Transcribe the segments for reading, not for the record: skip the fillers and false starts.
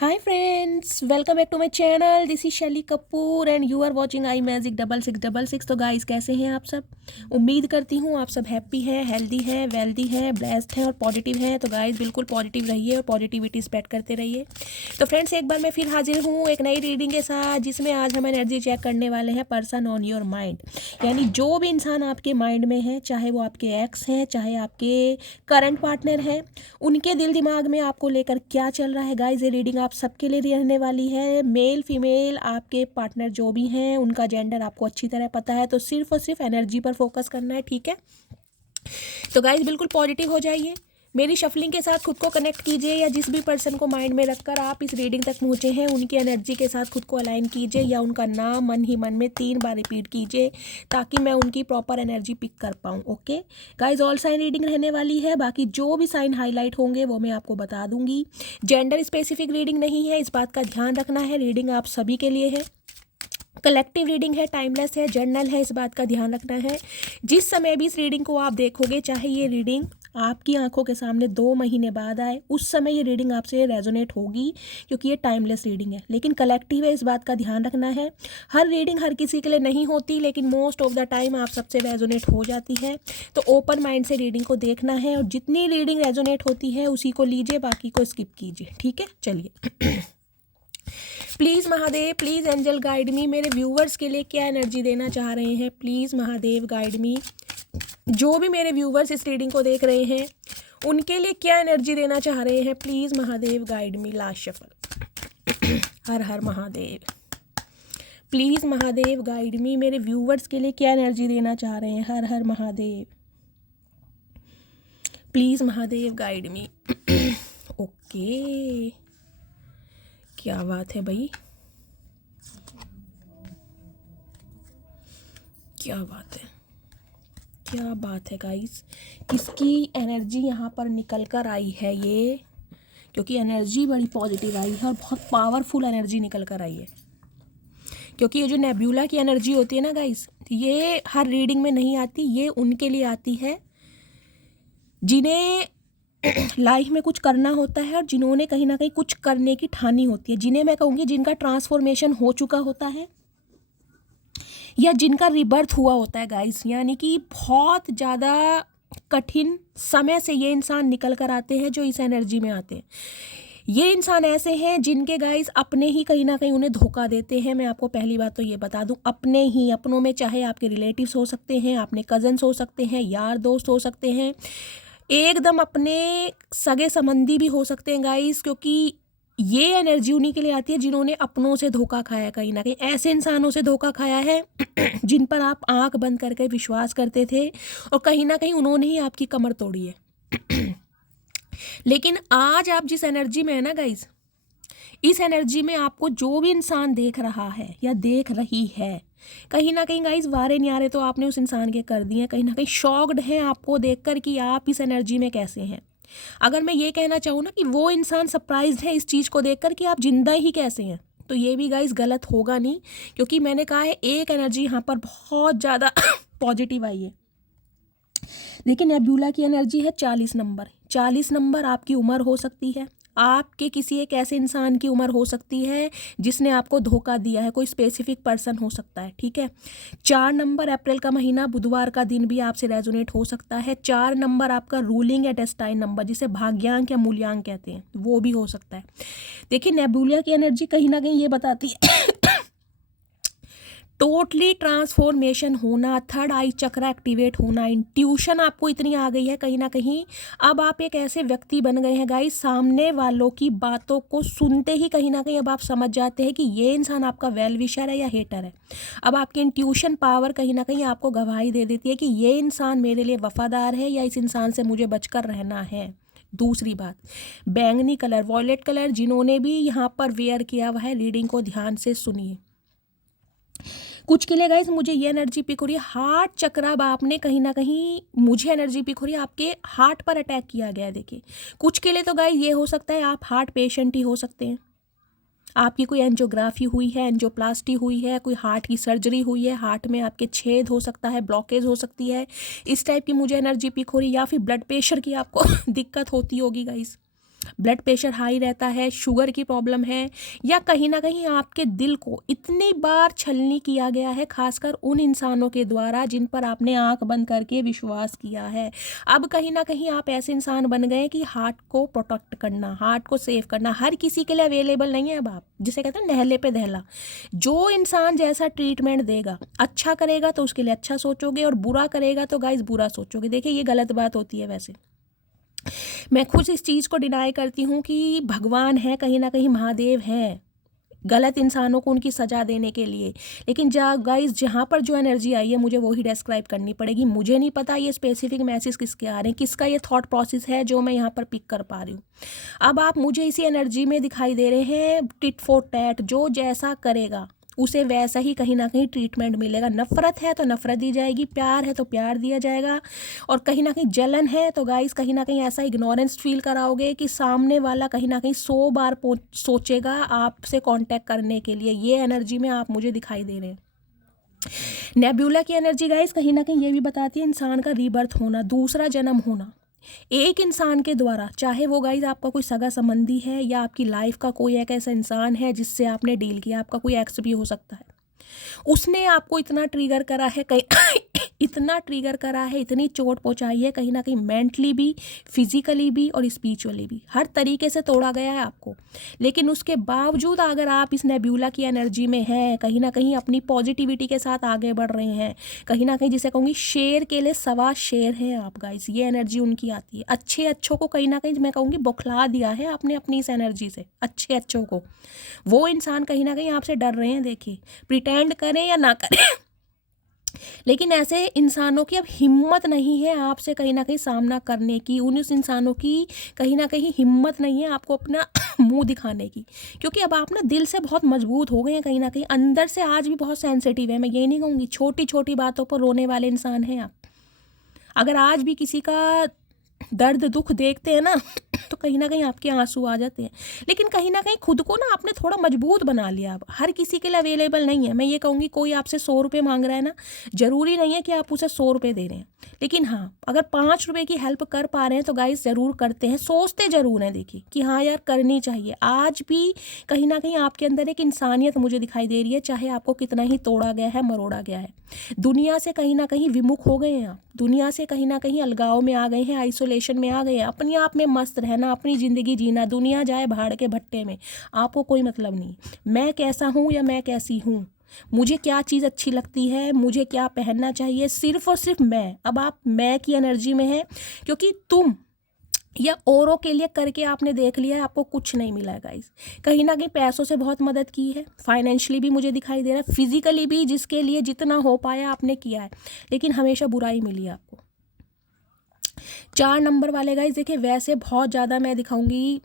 Hi friends, welcome back to my channel. This is Shaili Kapoor and you are watching I magic 6666। तो guys कैसे हैं आप सब? उम्मीद करती हूँ आप सब हैप्पी हैं, हेल्दी हैं, वेल्दी हैं, ब्लेस्ड हैं और पॉजिटिव हैं। तो गाइस बिल्कुल पॉजिटिव रहिए और पॉजिटिविटी स्प्रेड करते रहिए। तो फ्रेंड्स एक बार मैं फिर हाजिर हूँ एक नई रीडिंग के साथ, जिसमें आज हम एनर्जी चेक करने वाले हैं पर्सन ऑन योर माइंड। यानी जो भी इंसान आपके माइंड में है, चाहे वो आपके एक्स हैं, चाहे आपके करंट पार्टनर हैं, उनके दिल दिमाग में आपको लेकर क्या चल रहा है। गाइस ये रीडिंग आप सबके लिए रहने वाली है। मेल फीमेल आपके पार्टनर जो भी हैं, उनका जेंडर आपको अच्छी तरह पता है, तो सिर्फ और सिर्फ एनर्जी पर फोकस करना है, ठीक है। तो गाइस बिल्कुल पॉजिटिव हो जाइए, मेरी शफलिंग के साथ खुद को कनेक्ट कीजिए, या जिस भी पर्सन को माइंड में रखकर आप इस रीडिंग तक पहुँचे हैं, उनकी एनर्जी के साथ खुद को अलाइन कीजिए, या उनका नाम मन ही मन में 3 बार रिपीट कीजिए, ताकि मैं उनकी प्रॉपर एनर्जी पिक कर पाऊँ। Okay guys, all sign reading रहने वाली है। बाकी जो भी साइन हाईलाइट होंगे वो मैं आपको बता दूंगी। जेंडर स्पेसिफिक रीडिंग नहीं है, इस बात का ध्यान रखना है। रीडिंग आप सभी के लिए है, कलेक्टिव रीडिंग है, टाइमलेस है, जर्नल है, इस बात का ध्यान रखना है। जिस समय भी इस रीडिंग को आप देखोगे, चाहे ये रीडिंग आपकी आंखों के सामने 2 महीने बाद आए, उस समय ये रीडिंग आपसे रेजोनेट होगी, क्योंकि ये टाइमलेस रीडिंग है, लेकिन कलेक्टिव है, इस बात का ध्यान रखना है। हर रीडिंग हर किसी के लिए नहीं होती, लेकिन मोस्ट ऑफ द टाइम आप सबसे रेजोनेट हो जाती है। तो ओपन माइंड से रीडिंग को देखना है, और जितनी रीडिंग रेजोनेट होती है उसी को लीजिए, बाकी को स्किप कीजिए, ठीक है। चलिए please Mahadev, please angel guide me. मेरे व्यूवर्स के लिए क्या एनर्जी देना चाह रहे हैं, प्लीज़ महादेव गाइड मी। जो भी मेरे व्यूवर्स इस रीडिंग को देख रहे हैं, उनके लिए क्या एनर्जी देना चाह रहे हैं, please Mahadev guide me. Last shuffle. Her Har Mahadev. Please Mahadev guide मी, मेरे व्यूवर्स के लिए क्या एनर्जी देना चाह रहे हैं, Har Har Mahadev. Please Mahadev guide me. Okay, क्या बात है भाई, क्या बात है, क्या बात है गाइस। किसकी एनर्जी यहाँ पर निकल कर आई है ये, क्योंकि एनर्जी बड़ी पॉजिटिव आई है और बहुत पावरफुल एनर्जी निकल कर आई है। क्योंकि ये जो नेब्यूला की एनर्जी होती है ना गाइस, ये हर रीडिंग में नहीं आती, ये उनके लिए आती है जिन्हें लाइफ में कुछ करना होता है, और जिन्होंने कहीं ना कहीं कुछ करने की ठानी होती है, जिन्हें मैं कहूँगी जिनका ट्रांसफॉर्मेशन हो चुका होता है, या जिनका रिबर्थ हुआ होता है गाइस। यानी कि बहुत ज़्यादा कठिन समय से ये इंसान निकल कर आते हैं जो इस एनर्जी में आते हैं। ये इंसान ऐसे हैं जिनके गाइस अपने ही कहीं ना कहीं उन्हें धोखा देते हैं। मैं आपको पहली बात तो ये बता दूं, अपने ही अपनों में, चाहे आपके रिलेटिव्स हो सकते हैं, अपने कजन्स हो सकते हैं, यार दोस्त हो सकते हैं, एकदम अपने सगे संबंधी भी हो सकते हैं गाइस, क्योंकि ये एनर्जी उन्हीं के लिए आती है जिन्होंने अपनों से धोखा खाया। कहीं ना कहीं ऐसे इंसानों से धोखा खाया है जिन पर आप आंख बंद करके विश्वास करते थे, और कहीं ना कहीं उन्होंने ही आपकी कमर तोड़ी है। लेकिन आज आप जिस एनर्जी में है ना गाइस, इस एनर्जी में आपको जो भी इंसान देख रहा है या देख रही है, कहीं ना कहीं गाइस वारे न्यारे तो आपने उस इंसान के कर दिए हैं। कहीं ना कहीं शॉक्ड हैं आपको देखकर कि आप इस एनर्जी में कैसे हैं। अगर मैं ये कहना चाहूँ ना कि वो इंसान सरप्राइज्ड है इस चीज़ को देखकर कि आप जिंदा ही कैसे हैं, तो ये भी गाइस गलत होगा नहीं, क्योंकि मैंने कहा है एक एनर्जी यहाँ पर बहुत ज़्यादा पॉजिटिव आई है। देखिए नेब्यूला की एनर्जी है 40 नंबर। 40 नंबर आपकी उम्र हो सकती है, आपके किसी एक ऐसे इंसान की उम्र हो सकती है जिसने आपको धोखा दिया है, कोई स्पेसिफिक पर्सन हो सकता है, ठीक है। 4 नंबर अप्रैल का महीना, बुधवार का दिन भी आपसे रेजोनेट हो सकता है। 4 नंबर आपका रूलिंग या डेस्टाइन नंबर, जिसे भाग्यांक या मूल्यांक कहते हैं, वो भी हो सकता है। देखिए नेब्यूला की एनर्जी कहीं ना कहीं ये बताती है टोटली ट्रांसफॉर्मेशन होना, थर्ड आई चक्र एक्टिवेट होना, इंट्यूशन आपको इतनी आ गई है कहीं ना कहीं। अब आप एक ऐसे व्यक्ति बन गए हैं गाइस, सामने वालों की बातों को सुनते ही कहीं ना कहीं अब आप समझ जाते हैं कि ये इंसान आपका वेल विशर है या हेटर है। अब आपकी इंट्यूशन पावर कहीं ना कहीं आपको गवाही दे देती है कि ये इंसान मेरे लिए वफादार है, या इस इंसान से मुझे बचकर रहना है। दूसरी बात, बैंगनी कलर, वॉयलेट कलर जिन्होंने भी यहाँ पर वेयर किया हुआ है, रीडिंग को ध्यान से सुनिए। कुछ के लिए गाइस मुझे ये एनर्जी पिक हो रही है, हार्ट चक्र। अब आपने कहीं ना कहीं, मुझे एनर्जी पिक हो रही है आपके हार्ट पर अटैक किया गया है। देखिए कुछ के लिए तो गाइस ये हो सकता है आप हार्ट पेशेंट ही हो सकते हैं, आपकी कोई एंजियोग्राफी हुई है, एंजियोप्लास्टी हुई है, कोई हार्ट की सर्जरी हुई है, हार्ट में आपके छेद हो सकता है, ब्लॉकेज हो सकती है, इस टाइप की मुझे एनर्जी पिक हो रही है। या फिर ब्लड प्रेशर की आपको दिक्कत होती होगी गाइस, ब्लड प्रेशर हाई रहता है, शुगर की प्रॉब्लम है, या कहीं ना कहीं आपके दिल को इतनी बार छलनी किया गया है, खासकर उन इंसानों के द्वारा जिन पर आपने आंख बंद करके विश्वास किया है। अब कहीं ना कहीं आप ऐसे इंसान बन गए कि हार्ट को प्रोटेक्ट करना, हार्ट को सेव करना हर किसी के लिए अवेलेबल नहीं है। अब आप जिसे कहते हैं नहले पे दहला, जो इंसान जैसा ट्रीटमेंट देगा, अच्छा करेगा तो उसके लिए अच्छा सोचोगे और बुरा करेगा तो गाइस बुरा सोचोगे। देखिए ये गलत बात होती है। वैसे मैं खुद इस चीज़ को डिनाई करती हूँ कि भगवान है, कहीं ना कहीं महादेव हैं गलत इंसानों को उनकी सज़ा देने के लिए। लेकिन गाइस जहाँ पर जो एनर्जी आई है मुझे वो ही डिस्क्राइब करनी पड़ेगी। मुझे नहीं पता ये स्पेसिफिक मैसेज किसके आ रहे हैं, किसका ये थॉट प्रोसेस है जो मैं यहाँ पर पिक कर पा रही हूँ। अब आप मुझे इसी एनर्जी में दिखाई दे रहे हैं, टिट फॉर टैट, जो जैसा करेगा उसे वैसा ही कहीं ना कहीं ट्रीटमेंट मिलेगा। नफ़रत है तो नफ़रत दी जाएगी, प्यार है तो प्यार दिया जाएगा, और कहीं ना कहीं जलन है तो गाइस कहीं ना कहीं ऐसा इग्नोरेंस फील कराओगे कि सामने वाला कहीं ना कहीं 100 बार सोचेगा आपसे कांटेक्ट करने के लिए। ये एनर्जी में आप मुझे दिखाई दे रहे हैं। नेब्यूला की एनर्जी गाइस कहीं ना कहीं ये भी बताती है इंसान का रीबर्थ होना, दूसरा जन्म होना एक इंसान के द्वारा, चाहे वो गाइज आपका कोई सगा संबंधी है या आपकी लाइफ का कोई एक ऐसा इंसान है जिससे आपने डील किया, आपका कोई एक्स भी हो सकता है। उसने आपको इतना ट्रिगर करा है, कहीं इतना ट्रिगर करा है, इतनी चोट पहुंचाई है, कहीं ना कहीं मेंटली भी, फिजिकली भी और स्पिरिचुअली भी, हर तरीके से तोड़ा गया है आपको। लेकिन उसके बावजूद अगर आप इस नेब्यूला की एनर्जी में हैं, कहीं ना कहीं अपनी पॉजिटिविटी के साथ आगे बढ़ रहे हैं, कहीं ना कहीं जिसे कहूँगी शेर के लिए सवा शेर हैं आप गाइस, ये एनर्जी उनकी आती है। अच्छे अच्छों को कहीं ना कहीं मैं कहूँगी बौखला दिया है आपने अपनी इस एनर्जी से, अच्छे अच्छों को। वो इंसान कहीं ना कहीं आपसे डर रहे हैं। देखिए प्रिटेंड करें या ना करें लेकिन ऐसे इंसानों की अब हिम्मत नहीं है आपसे कहीं ना कहीं सामना करने की, उस इंसानों की कहीं ना कहीं हिम्मत नहीं है आपको अपना मुंह दिखाने की, क्योंकि अब आप ना दिल से बहुत मजबूत हो गए हैं, कहीं ना कहीं अंदर से आज भी बहुत सेंसिटिव है। मैं ये नहीं कहूँगी, छोटी छोटी बातों पर रोने वाले इंसान हैं आप। अगर आज भी किसी का दर्द दुख देखते हैं ना तो कहीं ना कहीं आपके आंसू आ जाते हैं। लेकिन कहीं ना कहीं खुद को ना आपने थोड़ा मजबूत बना लिया। अब हर किसी के लिए अवेलेबल नहीं है। मैं ये कहूँगी कोई आपसे 100 रुपये मांग रहा है ना, ज़रूरी नहीं है कि आप उसे 100 रुपये दे रहे हैं, लेकिन हाँ अगर 5 रुपये की हेल्प कर पा रहे हैं तो गाइस ज़रूर करते हैं, सोचते ज़रूर हैं। देखिए कि हाँ यार करनी चाहिए। आज भी कहीं ना कहीं आपके अंदर एक इंसानियत मुझे दिखाई दे रही है, चाहे आपको कितना ही तोड़ा गया है, मरोड़ा गया है। दुनिया से कहीं ना कहीं विमुख हो गए हैं आप, दुनिया से कहीं ना कहीं अलगाव में आ गए हैं, आइसोलेशन में आ गए हैं, अपने आप में मस्त रहना, अपनी ज़िंदगी जीना, दुनिया जाए भाड़ के भट्टे में, आपको कोई मतलब नहीं। मैं कैसा हूँ या मैं कैसी हूँ, मुझे क्या चीज़ अच्छी लगती है, मुझे क्या पहनना चाहिए, सिर्फ और सिर्फ मैं। अब आप मैं की एनर्जी में हैं, क्योंकि तुम या औरों के लिए करके आपने देख लिया है, आपको कुछ नहीं मिला है गाइस। कहीं ना कहीं पैसों से बहुत मदद की है, फाइनेंशियली भी मुझे दिखाई दे रहा है, फिजिकली भी जिसके लिए जितना हो पाया आपने किया है, लेकिन हमेशा बुराई मिली है आपको। 4 नंबर वाले गाइस देखिए, वैसे बहुत ज़्यादा मैं दिखाऊंगी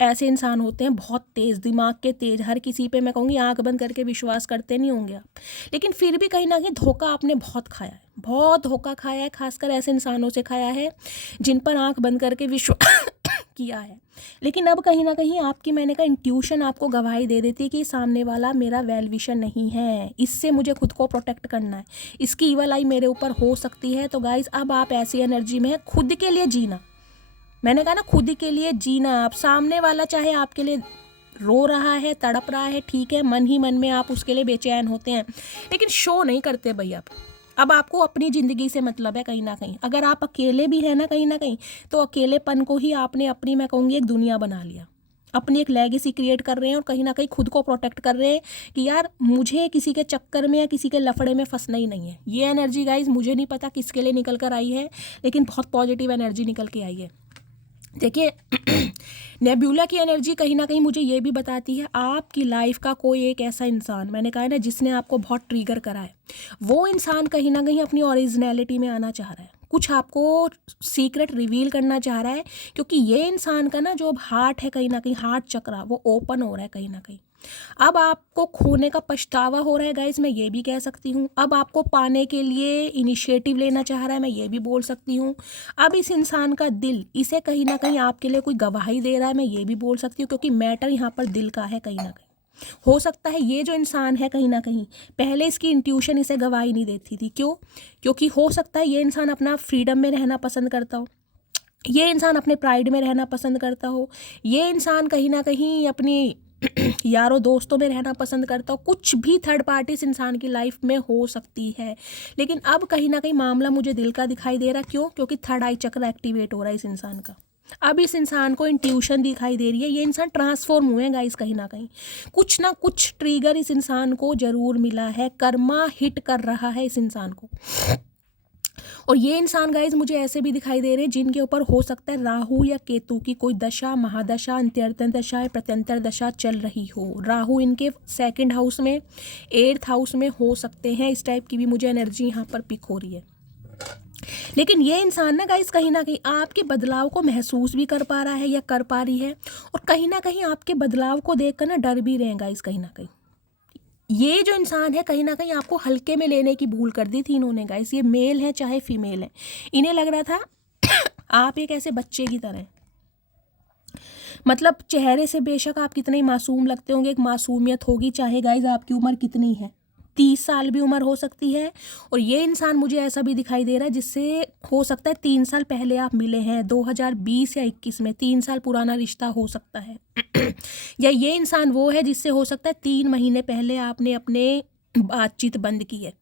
ऐसे इंसान होते हैं बहुत तेज़ दिमाग के, तेज, हर किसी पे मैं कहूँगी आंख बंद करके विश्वास करते नहीं होंगे आप, लेकिन फिर भी कहीं ना कहीं धोखा आपने बहुत खाया है, बहुत धोखा खाया है, खासकर ऐसे इंसानों से खाया है जिन पर आंख बंद करके विश्वास किया है। लेकिन अब कहीं ना कहीं आपकी, मैंने कहा, इंट्यूशन आपको गवाही दे देती है कि सामने वाला मेरा वेल विशर नहीं है, इससे मुझे खुद को प्रोटेक्ट करना है, इसकी ईवल आई मेरे ऊपर हो सकती है। तो गाइज अब आप ऐसी एनर्जी में है, खुद के लिए जीना, मैंने कहा ना खुद के लिए जीना। आप सामने वाला चाहे आपके लिए रो रहा है, तड़प रहा है, ठीक है, मन ही मन में आप उसके लिए बेचैन होते हैं, लेकिन शो नहीं करते भाई आप। अब आपको अपनी ज़िंदगी से मतलब है कहीं ना कहीं। अगर आप अकेले भी हैं ना कहीं ना कहीं, तो अकेलेपन को ही आपने अपनी, मैं कहूँगी, एक दुनिया बना लिया, अपनी एक लेगेसी क्रिएट कर रहे हैं और कहीं ना कहीं खुद को प्रोटेक्ट कर रहे हैं कि यार मुझे किसी के चक्कर में या किसी के लफड़े में फंसना ही नहीं है। ये एनर्जी गाइज मुझे नहीं पता किसके लिए निकल कर आई है, लेकिन बहुत पॉजिटिव एनर्जी निकल के आई है। देखिए नेब्यूला की एनर्जी कहीं ना कहीं मुझे ये भी बताती है आपकी लाइफ का कोई एक ऐसा इंसान, मैंने कहा है ना, जिसने आपको बहुत ट्रिगर करा है, वो इंसान कहीं ना कहीं अपनी ओरिजिनलिटी में आना चाह रहा है, कुछ आपको सीक्रेट रिवील करना चाह रहा है, क्योंकि ये इंसान का ना जो अब हार्ट है, कहीं ना कहीं हार्ट चक्रा वो ओपन हो रहा है कहीं ना कहीं। अब आपको खोने का पछतावा हो रहा है गाइज, मैं ये भी कह सकती हूँ। अब आपको पाने के लिए इनिशिएटिव लेना चाह रहा है, मैं ये भी बोल सकती हूँ। अब इस इंसान का दिल इसे कहीं ना कहीं आपके लिए कोई गवाही दे रहा है, मैं ये भी बोल सकती हूँ, क्योंकि मैटर यहाँ पर दिल का है कहीं ना कहीं। हो सकता है ये जो इंसान है कहीं ना कहीं पहले इसकी इंट्यूशन इसे गवाही नहीं देती थी, क्यों? क्योंकि हो सकता है ये इंसान अपना फ्रीडम में रहना पसंद करता हो, ये इंसान अपने प्राइड में रहना पसंद करता हो, ये इंसान कहीं ना कहीं अपनी यारों दोस्तों में रहना पसंद करता हो, कुछ भी थर्ड पार्टी इस इंसान की लाइफ में हो सकती है। लेकिन अब कहीं ना कहीं मामला मुझे दिल का दिखाई दे रहा, क्यों? क्योंकि थर्ड आई चक्र एक्टिवेट हो रहा है इस इंसान का। अब इस इंसान को इंट्यूशन दिखाई दे रही है, ये इंसान ट्रांसफॉर्म हुए हैं गाइस, कहीं ना कहीं कुछ ना कुछ ट्रिगर इस इंसान को जरूर मिला है, कर्मा हिट कर रहा है इस इंसान को। और ये इंसान गाइज मुझे ऐसे भी दिखाई दे रहे हैं जिनके ऊपर हो सकता है राहु या केतु की कोई दशा, महादशा, अंत्यंतर दशा या प्रत्यंतर दशा चल रही हो। राहु इनके 2nd हाउस में, 8th हाउस में हो सकते हैं। इस टाइप की भी मुझे एनर्जी यहाँ पर पिक हो रही है। लेकिन ये इंसान ना गाइस कहीं ना कहीं आपके बदलाव को महसूस भी कर पा रहा है या कर पा रही है, और कहीं ना कहीं आपके बदलाव को देखकर ना डर भी रहे हैं गाइस। कहीं ना कहीं ये जो इंसान है कहीं ना कहीं आपको हल्के में लेने की भूल कर दी थी इन्होंने गाइस। ये मेल है चाहे फीमेल है, इन्हें लग रहा था आप एक ऐसे बच्चे की तरह, मतलब चेहरे से बेशक आप कितने ही मासूम लगते होंगे, एक मासूमियत होगी, चाहे गाइस आपकी उम्र कितनी है, 30 साल भी उम्र हो सकती है। और ये इंसान मुझे ऐसा भी दिखाई दे रहा है जिससे हो सकता है 3 साल पहले आप मिले हैं, 2020 या 21 में, 3 साल पुराना रिश्ता हो सकता है। या ये इंसान वो है जिससे हो सकता है 3 महीने पहले आपने अपने बातचीत बंद की है।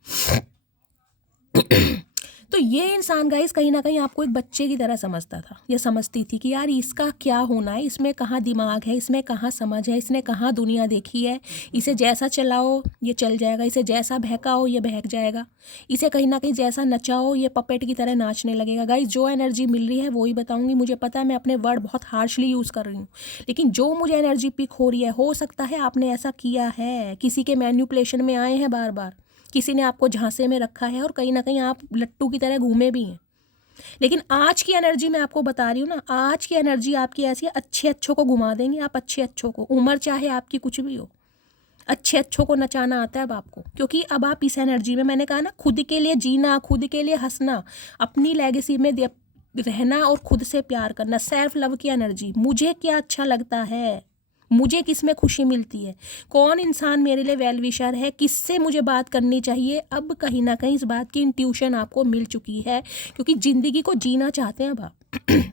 तो ये इंसान गाइस कहीं ना कहीं आपको एक बच्चे की तरह समझता था या समझती थी कि यार इसका क्या होना है, इसमें कहाँ दिमाग है, इसमें कहाँ समझ है, इसने कहाँ दुनिया देखी है, इसे जैसा चलाओ ये चल जाएगा, इसे जैसा बहकाओ ये बहक जाएगा, इसे कहीं ना कहीं जैसा नचाओ ये पपेट की तरह नाचने लगेगा। गाइस जो एनर्जी मिल रही है वो ही बताऊंगी। मुझे पता है मैं अपने वर्ड बहुत हार्शली यूज़ कर रही हूँ, लेकिन जो मुझे एनर्जी पिक हो रही है, हो सकता है आपने ऐसा किया है, किसी के मैन्युपुलेशन में आए हैं बार बार, किसी ने आपको झांसे में रखा है और कहीं ना कहीं आप लट्टू की तरह घूमे भी हैं। लेकिन आज की एनर्जी मैं आपको बता रही हूँ ना, आज की एनर्जी आपकी ऐसी है, अच्छे अच्छों को घुमा देंगे आप, अच्छे अच्छों को, उम्र चाहे आपकी कुछ भी हो, अच्छे अच्छों को नचाना आता है अब आपको। क्योंकि अब आप इस एनर्जी में, मैंने कहा ना, खुद के लिए जीना, खुद के लिए हंसना, अपनी लेगेसी में रहना और खुद से प्यार करना, सेल्फ लव की एनर्जी। मुझे क्या अच्छा लगता है, मुझे किस में खुशी मिलती है, कौन इंसान मेरे लिए वेल विशर है, किससे मुझे बात करनी चाहिए, अब कहीं ना कहीं इस बात की इंट्यूशन आपको मिल चुकी है। क्योंकि ज़िंदगी को जीना चाहते हैं अब आप।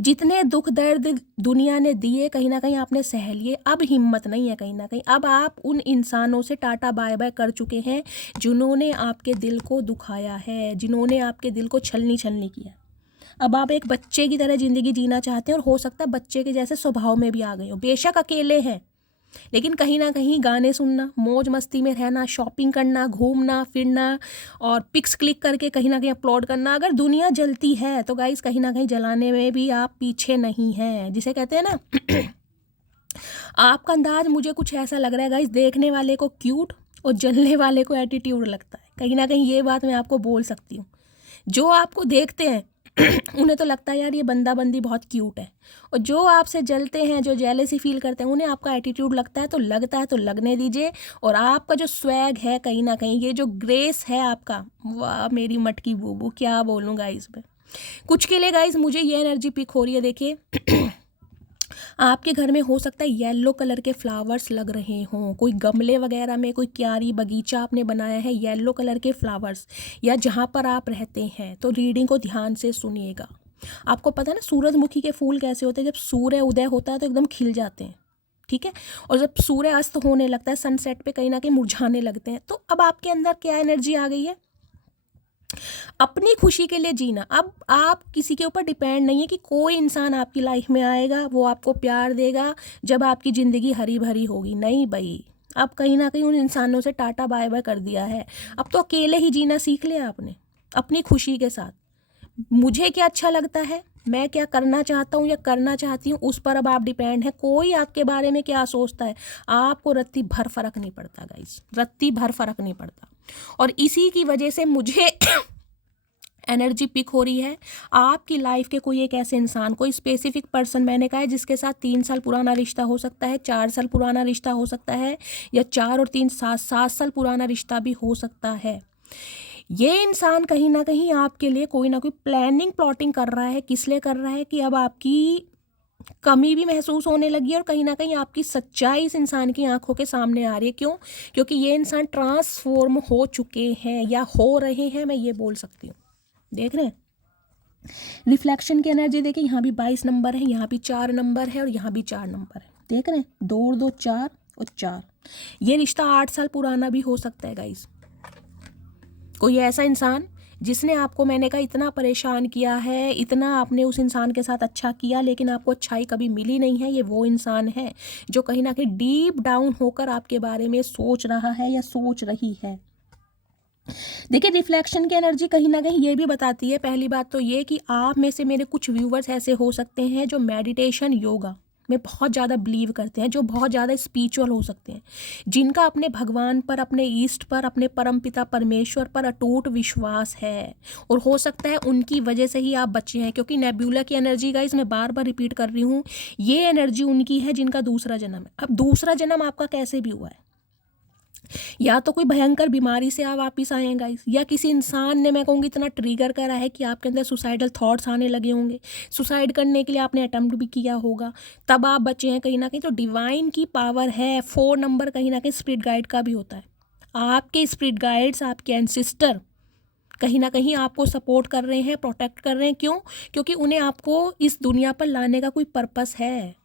जितने दुख दर्द दुनिया ने दिए कहीं ना कहीं आपने सह लिए, अब हिम्मत नहीं है कहीं ना कहीं। अब आप उन इंसानों से टाटा बाय बाय कर चुके हैं जिन्होंने आपके दिल को दुखाया है, जिन्होंने आपके दिल को छलनी छलनी किया। अब आप एक बच्चे की तरह ज़िंदगी जीना चाहते हैं, और हो सकता है बच्चे के जैसे स्वभाव में भी आ गए हो। बेशक अकेले हैं, लेकिन कहीं ना कहीं गाने सुनना, मौज मस्ती में रहना, शॉपिंग करना, घूमना फिरना और पिक्स क्लिक करके कहीं ना कहीं अपलोड करना। अगर दुनिया जलती है तो गाइस कहीं ना कहीं जलाने में भी आप पीछे नहीं हैं, जिसे कहते हैं ना आपका अंदाज मुझे कुछ ऐसा लग रहा है गाइस, देखने वाले को क्यूट और जलने वाले को एटीट्यूड लगता है। कहीं ना कहीं ये बात मैं आपको बोल सकती हूँ। जो आपको देखते हैं उन्हें तो लगता है यार ये बंदा बंदी बहुत क्यूट है, और जो आपसे जलते हैं, जो जेलसी फील करते हैं, उन्हें आपका एटीट्यूड लगता है। तो लगता है तो लगने दीजिए। और आपका जो स्वैग है, कहीं ना कहीं ये जो ग्रेस है आपका, वाह मेरी मटकी बूबू, क्या बोलूँ गाइस में। कुछ के लिए गाइस मुझे ये एनर्जी पिक हो रही है। देखिए आपके घर में हो सकता है येलो कलर के फ्लावर्स लग रहे हों, कोई गमले वगैरह में, कोई क्यारी बगीचा आपने बनाया है, येलो कलर के फ्लावर्स, या जहाँ पर आप रहते हैं। तो रीडिंग को ध्यान से सुनिएगा। आपको पता है ना सूरजमुखी के फूल कैसे होते हैं, जब सूर्य उदय होता है तो एकदम खिल जाते हैं, ठीक है, और जब सूर्य अस्त होने लगता है, सनसेट पे कहीं ना कहीं मुरझाने लगते हैं। तो अब आपके अंदर क्या एनर्जी आ गई है, अपनी खुशी के लिए जीना। अब आप किसी के ऊपर डिपेंड नहीं है कि कोई इंसान आपकी लाइफ में आएगा, वो आपको प्यार देगा जब आपकी ज़िंदगी हरी भरी होगी। नहीं भाई, अब कहीं ना कहीं उन इंसानों से टाटा बाय बाय कर दिया है। अब तो अकेले ही जीना सीख लिया आपने, अपनी खुशी के साथ। मुझे क्या अच्छा लगता है, मैं क्या करना चाहता हूँ या करना चाहती हूँ, उस पर अब आप डिपेंड है। कोई आपके बारे में क्या सोचता है आपको रत्ती भर फर्क नहीं पड़ता गाइस, रत्ती भर फर्क नहीं पड़ता। और इसी की वजह से मुझे एनर्जी पिक हो रही है आपकी लाइफ के कोई एक ऐसे इंसान, कोई स्पेसिफिक पर्सन, मैंने कहा है, जिसके साथ 3 साल पुराना रिश्ता हो सकता है, 4 साल पुराना रिश्ता हो सकता है, या 4 और 3 7 साल पुराना रिश्ता भी हो सकता है। ये इंसान कहीं ना कहीं आपके लिए कोई ना कोई प्लानिंग प्लॉटिंग कर रहा है। किस लिए कर रहा है कि अब आपकी कमी भी महसूस होने लगी है, और कहीं ना कहीं आपकी सच्चाई इस इंसान की आंखों के सामने आ रही है। क्यों? क्योंकि ये इंसान ट्रांसफॉर्म हो चुके हैं या हो रहे हैं, मैं ये बोल सकती हूँ। देख रहे हैं रिफ्लेक्शन की एनर्जी देखिए, यहाँ भी 22 नंबर है, यहाँ भी 4 नंबर है और यहाँ भी 4 नंबर है, देख रहे हैं, 2 और 2 4 और 4। ये रिश्ता 8 साल पुराना भी हो सकता है गाइस। कोई ऐसा इंसान जिसने आपको, मैंने कहा, इतना परेशान किया है, इतना आपने उस इंसान के साथ अच्छा किया लेकिन आपको अच्छाई कभी मिली नहीं है, ये वो इंसान है जो कहीं ना कहीं डीप डाउन होकर आपके बारे में सोच रहा है या सोच रही है। देखिए, रिफ्लेक्शन की एनर्जी कहीं ना कहीं ये भी बताती है, पहली बात तो ये कि आप में से मेरे कुछ व्यूवर्स ऐसे हो सकते हैं जो मेडिटेशन, योगा में बहुत ज़्यादा बिलीव करते हैं, जो बहुत ज़्यादा स्पिरिचुअल हो सकते हैं, जिनका अपने भगवान पर, अपने ईष्ट पर, अपने परमपिता परमेश्वर पर अटूट विश्वास है। और हो सकता है उनकी वजह से ही आप बचे हैं, क्योंकि नेब्यूला की एनर्जी गाइस, मैं बार बार रिपीट कर रही हूँ, ये एनर्जी उनकी है जिनका दूसरा जन्म है। अब दूसरा जन्म आपका कैसे भी हुआ है, या तो कोई भयंकर बीमारी से आप वापिस आए हैं गाइस, या किसी इंसान ने, मैं कहूँगी, इतना ट्रिगर करा है कि आपके अंदर सुसाइडल थॉट्स आने लगे होंगे, सुसाइड करने के लिए आपने अटेम्प्ट भी किया होगा, तब आप बचे हैं कहीं ना कहीं। तो डिवाइन की पावर है, 4 नंबर कहीं ना कहीं स्पिरिट गाइड का भी होता है। आपके स्पिरिट गाइड्स, आपके एंसिस्टर कहीं ना कहीं आपको सपोर्ट कर रहे हैं, प्रोटेक्ट कर रहे हैं। क्यों? क्योंकि उन्हें आपको इस दुनिया पर लाने का कोई पर्पस है।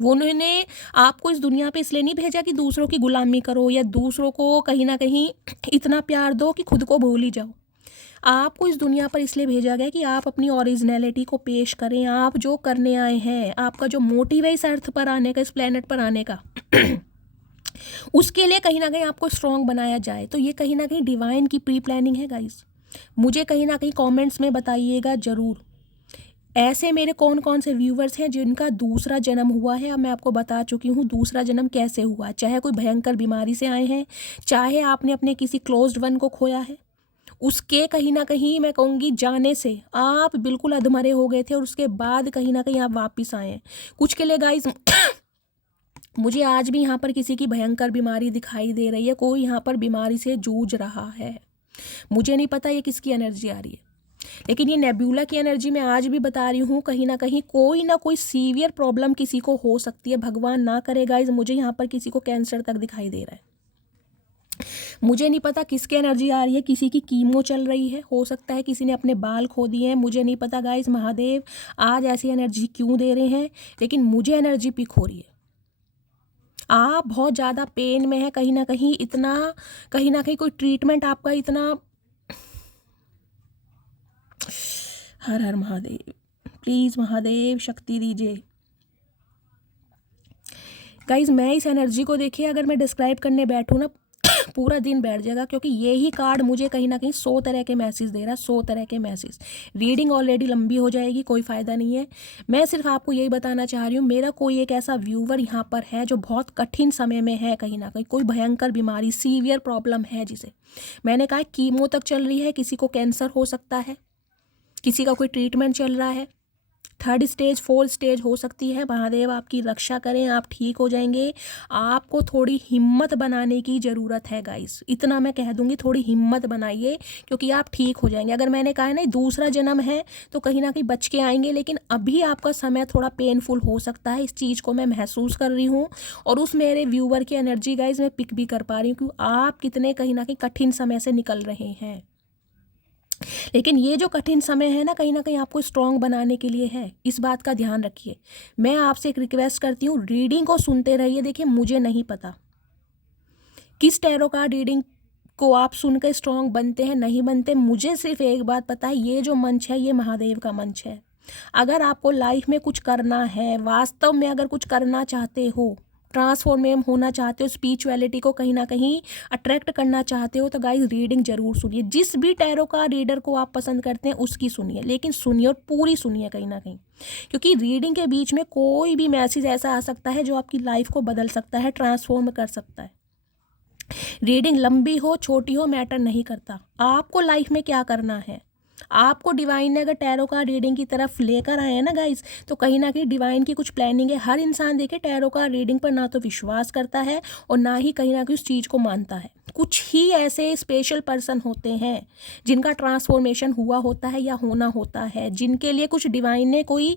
वो उन्होंने आपको इस दुनिया पे इसलिए नहीं भेजा कि दूसरों की गुलामी करो या दूसरों को कहीं ना कहीं इतना प्यार दो कि खुद को भूल ही जाओ। आपको इस दुनिया पर इसलिए भेजा गया कि आप अपनी ओरिजिनलिटी को पेश करें। आप जो करने आए हैं, आपका जो मोटिव है इस अर्थ पर आने का, इस प्लेनेट पर आने का उसके लिए कहीं ना कहीं आपको स्ट्रॉन्ग बनाया जाए। तो ये कहीं ना कहीं डिवाइन की प्री प्लानिंग है गाइस। मुझे कहीं ना कहीं कमेंट्स में बताइएगा ज़रूर, ऐसे मेरे कौन कौन से व्यूवर्स हैं जिनका दूसरा जन्म हुआ है। अब मैं आपको बता चुकी हूँ दूसरा जन्म कैसे हुआ, चाहे कोई भयंकर बीमारी से आए हैं, चाहे आपने अपने किसी क्लोज्ड वन को खोया है, उसके कहीं ना कहीं मैं कहूँगी जाने से आप बिल्कुल अधमरे हो गए थे और उसके बाद कहीं ना कहीं आप वापस आए हैं। कुछ के लिए गाइज मुझे आज भी यहाँ पर किसी की भयंकर बीमारी दिखाई दे रही है, कोई यहाँ पर बीमारी से जूझ रहा है। मुझे नहीं पता ये किसकी एनर्जी आ रही है, लेकिन ये नेब्यूला की एनर्जी मैं आज भी बता रही हूँ, कहीं ना कोई सीवियर प्रॉब्लम किसी को हो सकती है। भगवान ना करे गाइज, मुझे यहाँ पर किसी को कैंसर तक दिखाई दे रहा है। मुझे नहीं पता किसकी एनर्जी आ रही है, किसी की कीमो चल रही है, हो सकता है किसी ने अपने बाल खो दिए हैं, मुझे नहीं पता गाइज। महादेव आज ऐसी एनर्जी क्यों दे रहे हैं, लेकिन मुझे एनर्जी पिक हो रही है। आप बहुत ज़्यादा पेन में है, कहीं ना कहीं कोई ट्रीटमेंट आपका इतना, हर हर महादेव, प्लीज़ महादेव शक्ति दीजिए। गाइज मैं इस एनर्जी को देखिए, अगर मैं डिस्क्राइब करने बैठूँ ना पूरा दिन बैठ जाएगा, क्योंकि ये ही कार्ड मुझे कहीं ना कहीं 100 तरह के मैसेज दे रहा है, 100 तरह के मैसेज। रीडिंग ऑलरेडी लंबी हो जाएगी, कोई फ़ायदा नहीं है। मैं सिर्फ आपको यही बताना चाह रही हूँ, मेरा कोई एक ऐसा व्यूवर यहाँ पर है जो बहुत कठिन समय में है, कहीं ना कहीं कोई भयंकर बीमारी, सीवियर प्रॉब्लम है, जिसे मैंने कहा कीमो तक चल रही है, किसी को कैंसर हो सकता है, किसी का कोई ट्रीटमेंट चल रहा है, 3rd स्टेज 4th स्टेज हो सकती है। महादेव आपकी रक्षा करें, आप ठीक हो जाएंगे। आपको थोड़ी हिम्मत बनाने की ज़रूरत है गाइस, इतना मैं कह दूंगी, थोड़ी हिम्मत बनाइए क्योंकि आप ठीक हो जाएंगे। अगर मैंने कहा है ना दूसरा जन्म है तो कहीं ना कहीं बच के आएंगे, लेकिन अभी आपका समय थोड़ा पेनफुल हो सकता है, इस चीज़ को मैं महसूस कर रही हूँ। और उस मेरे व्यूवर की एनर्जी गाइज मैं पिक भी कर पा रही हूँ कि आप कितने कहीं ना कहीं कठिन समय से निकल रहे हैं। लेकिन ये जो कठिन समय है ना कहीं आपको स्ट्रॉन्ग बनाने के लिए है, इस बात का ध्यान रखिए। मैं आपसे एक रिक्वेस्ट करती हूँ, रीडिंग को सुनते रहिए। देखिए मुझे नहीं पता किस टैरो कार्ड रीडिंग को आप सुनकर स्ट्रॉन्ग बनते हैं, नहीं बनते। मुझे सिर्फ एक बात पता है, ये जो मंच है ये महादेव का मंच है। अगर आपको लाइफ में कुछ करना है, वास्तव में अगर कुछ करना चाहते हो, ट्रांसफॉर्मेम होना चाहते हो, स्पिरिचुअलिटी को कहीं ना कहीं अट्रैक्ट करना चाहते हो, तो गाइस रीडिंग जरूर सुनिए। जिस भी टैरो का रीडर को आप पसंद करते हैं उसकी सुनिए, लेकिन सुनिए और पूरी सुनिए कहीं ना कहीं, क्योंकि रीडिंग के बीच में कोई भी मैसेज ऐसा आ सकता है जो आपकी लाइफ को बदल सकता है, ट्रांसफॉर्म कर सकता है। रीडिंग लंबी हो छोटी हो मैटर नहीं करता, आपको लाइफ में क्या करना है। आपको डिवाइन ने अगर टैरो का रीडिंग की तरफ लेकर आए हैं ना गाइस, तो कहीं ना कहीं डिवाइन की कुछ प्लानिंग है। हर इंसान देखिए टैरो का रीडिंग पर ना तो विश्वास करता है और ना ही कहीं ना कहीं उस चीज़ को मानता है। कुछ ही ऐसे स्पेशल पर्सन होते हैं जिनका ट्रांसफॉर्मेशन हुआ होता है या होना होता है, जिनके लिए कुछ डिवाइन ने कोई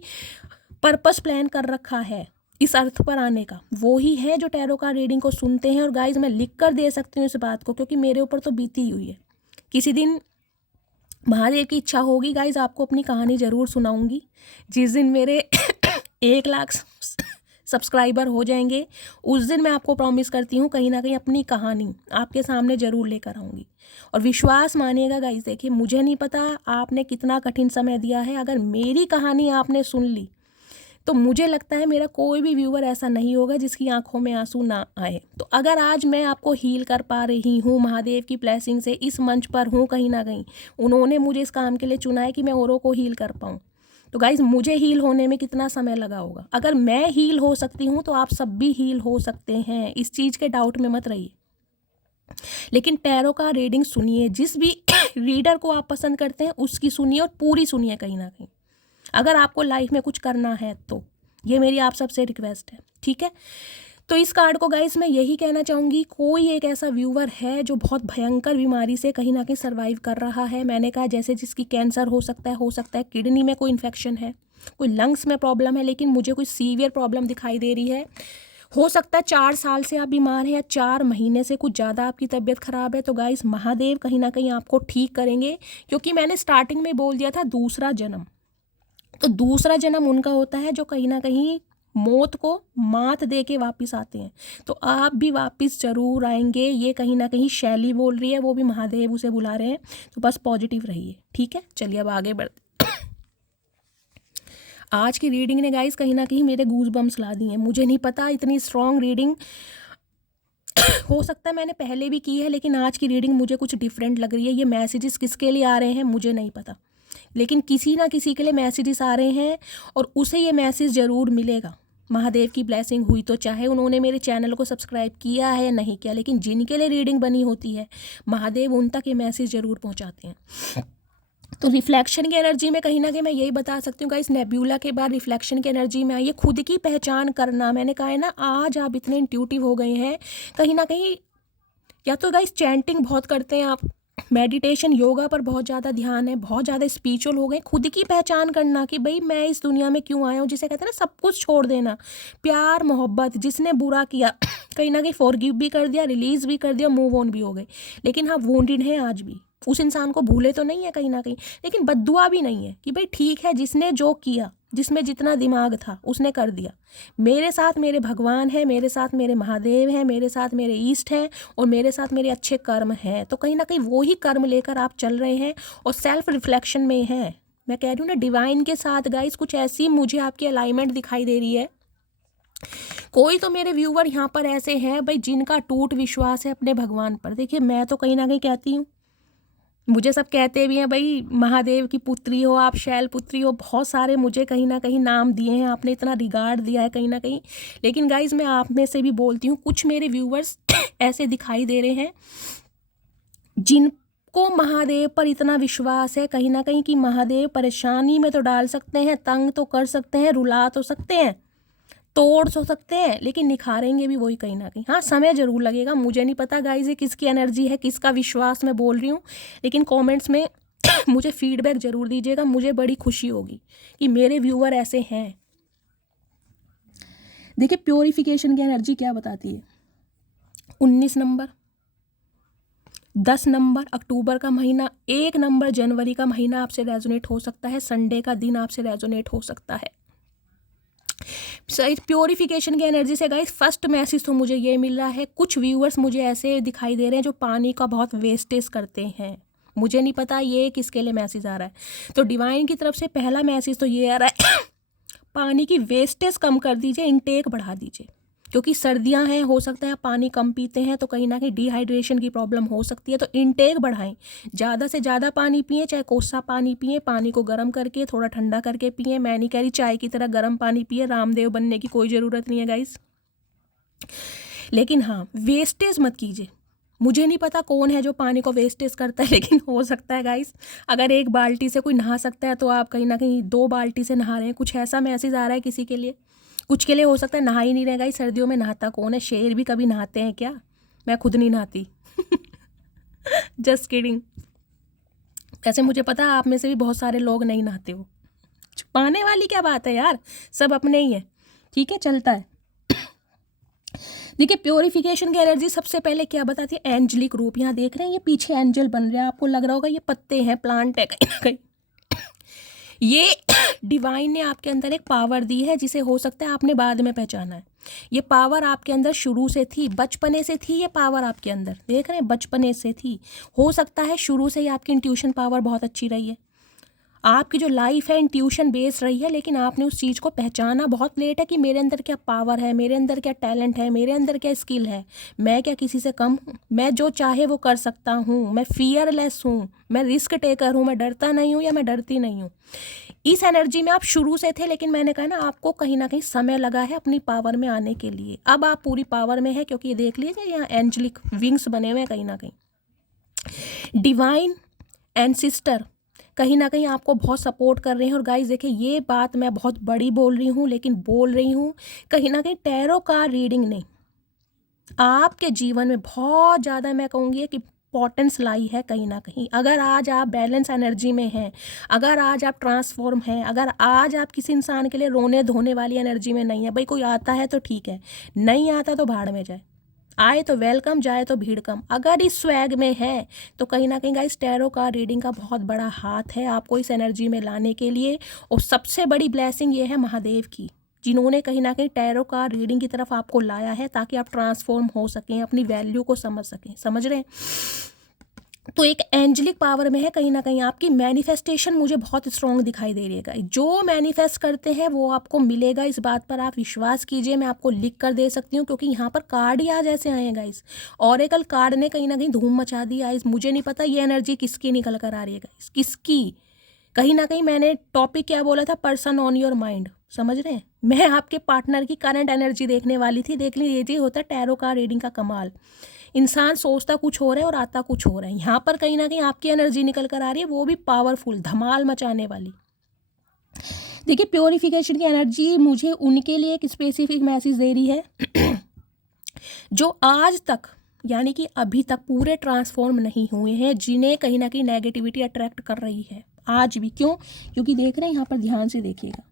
पर्पस प्लान कर रखा है इस अर्थ पर आने का, वो ही है जो टैरो का रीडिंग को सुनते हैं। और गाइज मैं लिख कर दे सकती हूँ इस बात को, क्योंकि मेरे ऊपर तो बीती हुई है। किसी दिन महादेव की इच्छा होगी गाइज आपको अपनी कहानी ज़रूर सुनाऊंगी। जिस दिन मेरे 1 लाख सब्सक्राइबर हो जाएंगे उस दिन मैं आपको प्रॉमिस करती हूँ कहीं ना कहीं अपनी कहानी आपके सामने ज़रूर लेकर आऊँगी। और विश्वास मानिएगा गाइज, देखिए मुझे नहीं पता आपने कितना कठिन समय दिया है, अगर मेरी कहानी आपने सुन ली तो मुझे लगता है मेरा कोई भी व्यूअर ऐसा नहीं होगा जिसकी आंखों में आंसू ना आए। तो अगर आज मैं आपको हील कर पा रही हूँ महादेव की ब्लेसिंग से, इस मंच पर हूँ, कहीं ना कहीं उन्होंने मुझे इस काम के लिए चुना है कि मैं औरों को हील कर पाऊँ। तो गाइज मुझे हील होने में कितना समय लगा होगा, अगर मैं हील हो सकती हूँ तो आप सब भी हील हो सकते हैं, इस चीज़ के डाउट में मत रहिए। लेकिन टैरो का रीडिंग सुनिए, जिस भी रीडर को आप पसंद करते हैं उसकी सुनिए और पूरी सुनिए कहीं ना कहीं, अगर आपको लाइफ में कुछ करना है तो। ये मेरी आप सबसे रिक्वेस्ट है, ठीक है। तो इस कार्ड को गाइस मैं यही कहना चाहूँगी, कोई एक ऐसा व्यूवर है जो बहुत भयंकर बीमारी से कहीं ना कहीं सर्वाइव कर रहा है। मैंने कहा जैसे जिसकी कैंसर हो सकता है किडनी में कोई इन्फेक्शन है, कोई लंग्स में प्रॉब्लम है, लेकिन मुझे कोई सीवियर प्रॉब्लम दिखाई दे रही है। हो सकता है 4 साल से आप बीमार हैं या 4 महीने से कुछ ज़्यादा आपकी तबीयत ख़राब है। तो गाइस महादेव कहीं ना कहीं आपको ठीक करेंगे, क्योंकि मैंने स्टार्टिंग में बोल दिया था दूसरा जन्म। तो दूसरा जन्म उनका होता है जो कहीं ना कहीं मौत को मात दे के वापिस आते हैं। तो आप भी वापिस ज़रूर आएंगे, ये कहीं ना कहीं शैली बोल रही है, वो भी महादेव उसे बुला रहे हैं। तो बस पॉजिटिव रहिए, ठीक है। चलिए अब आगे बढ़ते। आज की रीडिंग ने गाइस कहीं ना कहीं मेरे गूज बम्स ला दिए हैं। मुझे नहीं पता इतनी स्ट्रॉन्ग रीडिंग हो सकता है मैंने पहले भी की है, लेकिन आज की रीडिंग मुझे कुछ डिफरेंट लग रही है। ये मैसेजेस किसके लिए आ रहे हैं मुझे नहीं पता, लेकिन किसी ना किसी के लिए मैसेजेस आ रहे हैं और उसे ये मैसेज ज़रूर मिलेगा। महादेव की ब्लेसिंग हुई तो, चाहे उन्होंने मेरे चैनल को सब्सक्राइब किया है या नहीं किया, लेकिन जिनके लिए रीडिंग बनी होती है महादेव उन तक ये मैसेज ज़रूर पहुंचाते हैं। तो रिफ्लेक्शन की एनर्जी में कहीं ना कहीं मैं यही बता सकती हूँ गाइस, नेब्यूला के बाद रिफ्लेक्शन की एनर्जी में आइए, खुद की पहचान करना। मैंने कहा है ना, आज आप इतने इंट्यूटिव हो गए हैं कहीं ना कहीं, या तो गाइस चैंटिंग बहुत करते हैं आप, मेडिटेशन योगा पर बहुत ज़्यादा ध्यान है, बहुत ज़्यादा स्पिरिचुअल हो गए। खुद की पहचान करना कि भाई मैं इस दुनिया में क्यों आया हूँ, जिसे कहते हैं ना सब कुछ छोड़ देना, प्यार मोहब्बत, जिसने बुरा किया कहीं ना कहीं फॉरगिव भी कर दिया, रिलीज़ भी कर दिया, मूव ऑन भी हो गए। लेकिन हाँ वोंडेड है आज भी, उस इंसान को भूले तो नहीं है कहीं ना कहीं, लेकिन बद्दुआ भी नहीं है कि भाई ठीक है, जिसने जो किया, जिसमें जितना दिमाग था उसने कर दिया। मेरे साथ मेरे भगवान है, मेरे साथ मेरे महादेव हैं, मेरे साथ मेरे ईस्ट हैं और मेरे साथ मेरे अच्छे कर्म हैं। तो कहीं ना कहीं वो ही कर्म लेकर आप चल रहे हैं और सेल्फ रिफ्लेक्शन में हैं। मैं कह रही हूँ ना, डिवाइन के साथ गाइस कुछ ऐसी मुझे आपकी अलाइनमेंट दिखाई दे रही है। कोई तो मेरे व्यूवर यहाँ पर ऐसे हैं भाई जिनका टूट विश्वास है अपने भगवान पर। देखिए मैं तो कहीं ना कहीं कहती हूँ, मुझे सब कहते भी हैं भाई महादेव की पुत्री हो आप, शैल पुत्री हो, बहुत सारे मुझे कहीं ना कहीं नाम दिए हैं आपने, इतना रिगार्ड दिया है कहीं ना कहीं। लेकिन गाइज मैं आप में से भी बोलती हूँ, कुछ मेरे व्यूवर्स ऐसे दिखाई दे रहे हैं जिनको महादेव पर इतना विश्वास है कहीं ना कहीं कि महादेव परेशानी में तो डाल सकते हैं, तंग तो कर सकते हैं, रुला तो सकते हैं, तोड़ तो सकते हैं, लेकिन निखारेंगे भी वही कहीं ना कहीं। हाँ समय ज़रूर लगेगा, मुझे नहीं पता गाइज ये किसकी एनर्जी है, किसका विश्वास मैं बोल रही हूँ, लेकिन कमेंट्स में मुझे फीडबैक ज़रूर दीजिएगा, मुझे बड़ी खुशी होगी कि मेरे व्यूअर ऐसे हैं। देखिए प्योरिफिकेशन की एनर्जी क्या बताती है, 19 नंबर, 10 नंबर अक्टूबर का महीना, 1 नंबर जनवरी का महीना आपसे रेजोनेट हो सकता है, संडे का दिन आपसे रेजोनेट हो सकता है। प्योरिफिकेशन की एनर्जी से गाइस फर्स्ट मैसेज तो मुझे ये मिल रहा है, कुछ व्यूअर्स मुझे ऐसे दिखाई दे रहे हैं जो पानी का बहुत वेस्टेज करते हैं। मुझे नहीं पता ये किसके लिए मैसेज आ रहा है। तो डिवाइन की तरफ से पहला मैसेज तो ये आ रहा है पानी की वेस्टेज कम कर दीजिए, इनटेक बढ़ा दीजिए, क्योंकि सर्दियां हैं, हो सकता है आप पानी कम पीते हैं तो कहीं ना कहीं डिहाइड्रेशन की प्रॉब्लम हो सकती है। तो इनटेक बढ़ाएं, ज़्यादा से ज़्यादा पानी पिए, चाहे कोसा पानी पिए, पानी को गर्म करके थोड़ा ठंडा करके पिए। मैं नहीं कह रही चाय की तरह गर्म पानी पिए, रामदेव बनने की कोई ज़रूरत नहीं है गाइस, लेकिन हाँ वेस्टेज मत कीजिए। मुझे नहीं पता कौन है जो पानी को वेस्टेज करता है, लेकिन हो सकता है गाइस अगर 1 बाल्टी से कोई नहा सकता है तो आप कहीं ना कहीं 2 बाल्टी से नहा रहे हैं। कुछ ऐसा मैसेज आ रहा है किसी के लिए, कुछ के लिए हो सकता है नहा ही नहीं रहेगा। इस सर्दियों में नहाता कौन है, शेर भी कभी नहाते हैं क्या? मैं खुद नहीं नहाती जस्ट किडिंग। वैसे मुझे पता है आप में से भी बहुत सारे लोग नहीं नहाते हो, छुपाने वाली क्या बात है यार, सब अपने ही है, ठीक है चलता है। देखिए प्योरिफिकेशन की एनर्जी सबसे पहले क्या बताती है, एंजलिक रूप। यहाँ देख रहे हैं ये पीछे एंजल बन रहा है, आपको लग रहा होगा ये पत्ते हैं, प्लांट है कहीं ना कहीं। ये डिवाइन ने आपके अंदर एक पावर दी है जिसे हो सकता है आपने बाद में पहचाना है। ये पावर आपके अंदर शुरू से थी, बचपने से थी। ये पावर आपके अंदर देख रहे हैं बचपने से थी। हो सकता है शुरू से ही आपकी इंट्यूशन पावर बहुत अच्छी रही है, आपकी जो लाइफ है इंट्यूशन बेस्ड रही है, लेकिन आपने उस चीज़ को पहचाना बहुत लेट है कि मेरे अंदर क्या पावर है, मेरे अंदर क्या टैलेंट है, मेरे अंदर क्या स्किल है, मैं क्या किसी से कम हूँ, मैं जो चाहे वो कर सकता हूँ, मैं फियरलेस हूँ, मैं रिस्क टेकर हूँ, मैं डरता नहीं हूँ या मैं डरती नहीं हूँ। इस एनर्जी में आप शुरू से थे, लेकिन मैंने कहा ना आपको कहीं ना कहीं समय लगा है अपनी पावर में आने के लिए। अब आप पूरी पावर में है, क्योंकि ये देख लीजिए यहाँ एंजलिक विंग्स बने हुए हैं कहीं ना कहीं। डिवाइन एंड सिस्टर कहीं ना कहीं आपको बहुत सपोर्ट कर रहे हैं। और गाइस देखिए ये बात मैं बहुत बड़ी बोल रही हूँ, लेकिन बोल रही हूँ कहीं ना कहीं टैरो का रीडिंग ने आपके जीवन में बहुत ज़्यादा मैं कहूँगी कि इंपॉर्टेंस लाई है कहीं ना कहीं। अगर आज आप बैलेंस एनर्जी में हैं, अगर आज आप ट्रांसफॉर्म हैं, अगर आज आप किसी इंसान के लिए रोने धोने वाली एनर्जी में नहीं है, भाई कोई आता है तो ठीक है, नहीं आता तो भाड़ में जाए, आए तो वेलकम, जाए तो भीड़ कम। अगर इस स्वैग में है तो कहीं ना कहीं गाइस टैरो का रीडिंग का बहुत बड़ा हाथ है आपको इस एनर्जी में लाने के लिए। और सबसे बड़ी ब्लेसिंग ये है महादेव की, जिन्होंने कहीं ना कहीं टैरो का रीडिंग की तरफ आपको लाया है ताकि आप ट्रांसफॉर्म हो सकें, अपनी वैल्यू को समझ सकें। समझ रहे हैं? तो एक एंजलिक पावर में है कहीं ना कहीं आपकी मैनिफेस्टेशन मुझे बहुत स्ट्रॉन्ग दिखाई दे रही है। जो मैनिफेस्ट करते हैं वो आपको मिलेगा, इस बात पर आप विश्वास कीजिए। मैं आपको लिख कर दे सकती हूँ क्योंकि यहाँ पर कार्ड ही आज ऐसे आए हैं गाइस। ऑरेकल कार्ड ने कहीं ना कहीं धूम मचा दी गाइस। मुझे नहीं पता ये एनर्जी किसकी निकल कर आ रही है गाइस, किसकी। कहीं ना कहीं मैंने टॉपिक क्या बोला था, पर्सन ऑन योर माइंड। समझ रहे हैं? मैं आपके पार्टनर की करंट एनर्जी देखने वाली थी। देख लीजिए ये होता है टैरो का रीडिंग का कमाल। इंसान सोचता कुछ हो रहा है और आता कुछ हो रहा है। यहाँ पर कहीं ना कहीं आपकी एनर्जी निकल कर आ रही है, वो भी पावरफुल, धमाल मचाने वाली। देखिए प्योरिफिकेशन की एनर्जी मुझे उनके लिए एक स्पेसिफिक मैसेज दे रही है जो आज तक यानी कि अभी तक पूरे ट्रांसफॉर्म नहीं हुए हैं, जिन्हें कहीं ना कहीं नेगेटिविटी अट्रैक्ट कर रही है आज भी। क्यों? क्योंकि देख रहे हैं यहाँ पर, ध्यान से देखिएगा,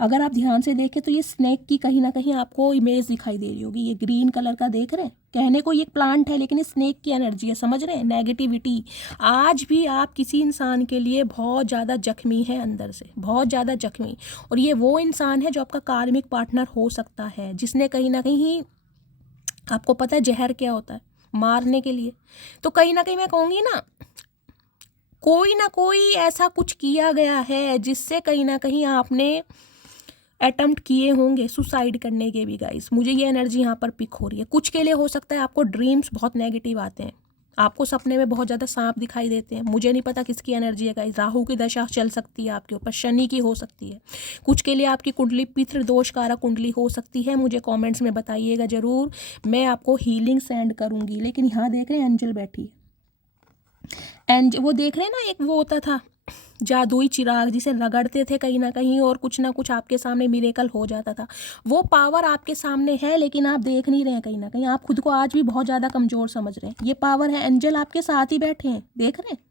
अगर आप ध्यान से देखें तो ये स्नेक की कहीं ना कहीं आपको इमेज दिखाई दे रही होगी। ये ग्रीन कलर का देख रहे हैं, कहने को ये प्लांट है लेकिन ये स्नेक की एनर्जी है। समझ रहे हैं? नेगेटिविटी आज भी आप किसी इंसान के लिए बहुत ज़्यादा जख्मी है, अंदर से बहुत ज़्यादा जख्मी। और ये वो इंसान है जो आपका कार्मिक पार्टनर हो सकता है, जिसने कहीं ना कहीं, आपको पता है जहर क्या होता है, मारने के लिए। तो कहीं ना कहीं मैं कहूँगी ना कोई ऐसा कुछ किया गया है जिससे कहीं ना कहीं आपने अटेम्प्ट किए होंगे सुसाइड करने के भी गाइस। मुझे ये एनर्जी यहाँ पर पिक हो रही है। कुछ के लिए हो सकता है आपको ड्रीम्स बहुत नेगेटिव आते हैं, आपको सपने में बहुत ज़्यादा सांप दिखाई देते हैं। मुझे नहीं पता किसकी एनर्जी है गाइस। राहु की दशा चल सकती है आपके ऊपर, शनि की हो सकती है। कुछ के लिए आपकी कुंडली पितृ दोष कारक कुंडली हो सकती है। मुझे कमेंट्स में बताइएगा ज़रूर, मैं आपको हीलिंग सेंड करूँगी। लेकिन यहाँ देख रहे हैं एंजल बैठी है, वो देख रहे हैं ना, एक वो होता था जादुई चिराग जिसे रगड़ते थे कहीं ना कहीं और कुछ ना कुछ आपके सामने मिरेकल हो जाता था। वो पावर आपके सामने है लेकिन आप देख नहीं रहे हैं। कहीं ना कहीं आप खुद को आज भी बहुत ज़्यादा कमज़ोर समझ रहे हैं। ये पावर है, एंजल आपके साथ ही बैठे हैं, देख रहे हैं।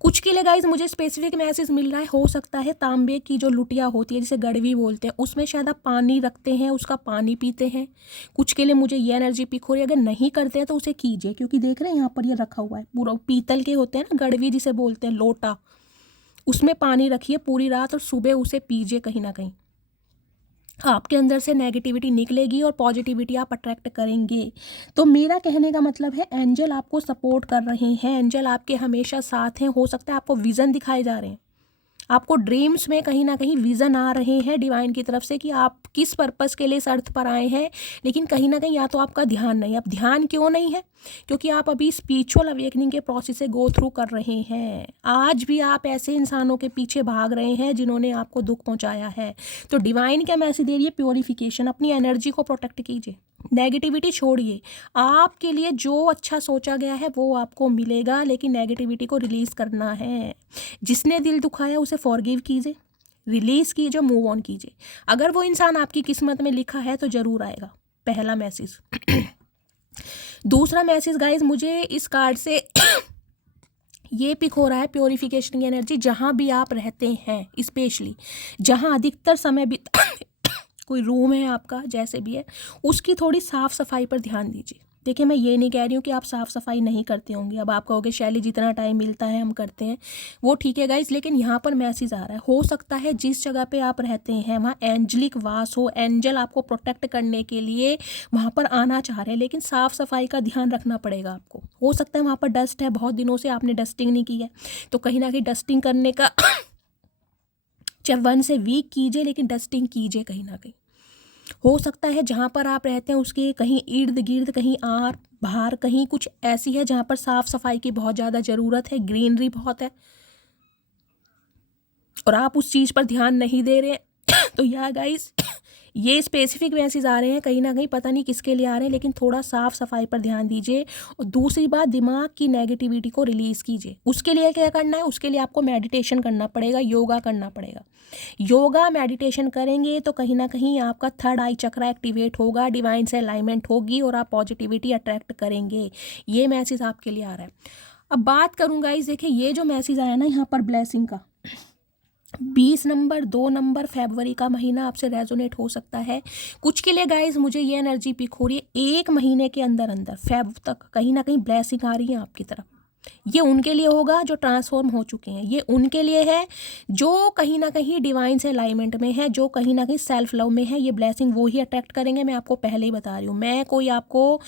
कुछ के लिए गाइज मुझे स्पेसिफिक मैसेज मिल रहा है, हो सकता है तांबे की जो लुटिया होती है जिसे गड़वी बोलते हैं, उसमें शायद आप पानी रखते हैं, उसका पानी पीते हैं। कुछ के लिए मुझे ये एनर्जी पिक हो रही है। अगर नहीं करते हैं तो उसे कीजिए, क्योंकि देख रहे हैं यहाँ पर ये रखा हुआ है पूरा पीतल के होते हैं ना, गड़वी जिसे बोलते हैं, लोटा, उसमें पानी रखिए पूरी रात और सुबह उसे पीजिए। कहीं ना कहीं आपके अंदर से नेगेटिविटी निकलेगी और पॉजिटिविटी आप अट्रैक्ट करेंगे। तो मेरा कहने का मतलब है एंजल आपको सपोर्ट कर रहे हैं, एंजल आपके हमेशा साथ हैं। हो सकता है आपको विज़न दिखाए जा रहे हैं, आपको ड्रीम्स में कहीं ना कहीं विज़न आ रहे हैं डिवाइन की तरफ से कि आप किस पर्पस के लिए इस अर्थ पर आए हैं। लेकिन कहीं ना कहीं या तो आपका ध्यान नहीं, अब ध्यान क्यों नहीं है? क्योंकि आप अभी स्पिरिचुअल अवेकनिंग के प्रोसेस से गो थ्रू कर रहे हैं। आज भी आप ऐसे इंसानों के पीछे भाग रहे हैं जिन्होंने आपको दुख पहुंचाया है। तो डिवाइन क्या मैसेज दे रही है? प्योरिफिकेशन, अपनी एनर्जी को प्रोटेक्ट कीजिए, नेगेटिविटी छोड़िए। आपके लिए जो अच्छा सोचा गया है वो आपको मिलेगा, लेकिन नेगेटिविटी को रिलीज़ करना है। जिसने दिल दुखाया उसे फॉरगिव कीजिए, रिलीज़ कीजिए, मूव ऑन कीजिए। अगर वो इंसान आपकी किस्मत में लिखा है तो ज़रूर आएगा, पहला मैसेज। दूसरा मैसेज गाइज मुझे इस कार्ड से ये पिक हो रहा है, प्योरिफिकेशन की एनर्जी। जहाँ भी आप रहते हैं, स्पेशली जहाँ अधिकतर समय कोई रूम है आपका, जैसे भी है, उसकी थोड़ी साफ़ सफाई पर ध्यान दीजिए। देखिए, मैं ये नहीं कह रही हूँ कि आप साफ़ सफाई नहीं करते होंगे। अब आप कहोगे शैली जितना टाइम मिलता है हम करते हैं, वो ठीक है गाइज, लेकिन यहाँ पर मैसेज आ रहा है, हो सकता है जिस जगह पे आप रहते हैं वहाँ एंजलिक वास हो, एंजल आपको प्रोटेक्ट करने के लिए वहाँ पर आना चाह रहे हैं, लेकिन साफ़ सफाई का ध्यान रखना पड़ेगा आपको। हो सकता है वहाँ पर डस्ट है, बहुत दिनों से आपने डस्टिंग नहीं की है, तो कहीं ना कहीं डस्टिंग करने का चाहे 1 से वीक कीजिए, लेकिन डस्टिंग कीजिए कहीं ना कहीं। हो सकता है जहाँ पर आप रहते हैं उसके कहीं इर्द गिर्द, कहीं आर बाहर कहीं कुछ ऐसी है जहाँ पर साफ़ सफाई की बहुत ज़्यादा ज़रूरत है, ग्रीनरी बहुत है और आप उस चीज़ पर ध्यान नहीं दे रहे हैं। तो या गाइस, ये स्पेसिफिक मैसेज आ रहे हैं, कहीं ना कहीं पता नहीं किसके लिए आ रहे हैं, लेकिन थोड़ा साफ़ सफाई पर ध्यान दीजिए। और दूसरी बात, दिमाग की नेगेटिविटी को रिलीज़ कीजिए। उसके लिए क्या करना है, उसके लिए आपको मेडिटेशन करना पड़ेगा, योगा करना पड़ेगा। योगा मेडिटेशन करेंगे तो कहीं ना कहीं आपका थर्ड आई चक्रा एक्टिवेट होगा, डिवाइन से अलाइनमेंट होगी और आप पॉजिटिविटी अट्रैक्ट करेंगे। ये मैसेज आपके लिए आ रहा है। अब बात करूँ गाइस, देखिए ये जो मैसेज आया ना यहाँ पर ब्लेसिंग का, 20 नंबर 2 नंबर फरवरी का महीना आपसे रेजोनेट हो सकता है। कुछ के लिए गाइस मुझे ये एनर्जी पिक हो रही है, 1 महीने के अंदर अंदर फेब तक कहीं ना कहीं ब्लेसिंग आ रही है आपकी तरफ। ये उनके लिए होगा जो ट्रांसफॉर्म हो चुके हैं, ये उनके लिए है जो कहीं ना कहीं डिवाइन से अलाइनमेंट में है, जो कहीं ना कहीं सेल्फ लव में है। ये ब्लेसिंग वो ही अट्रैक्ट करेंगे, मैं आपको पहले ही बता रही हूँ। मैं कोई आपको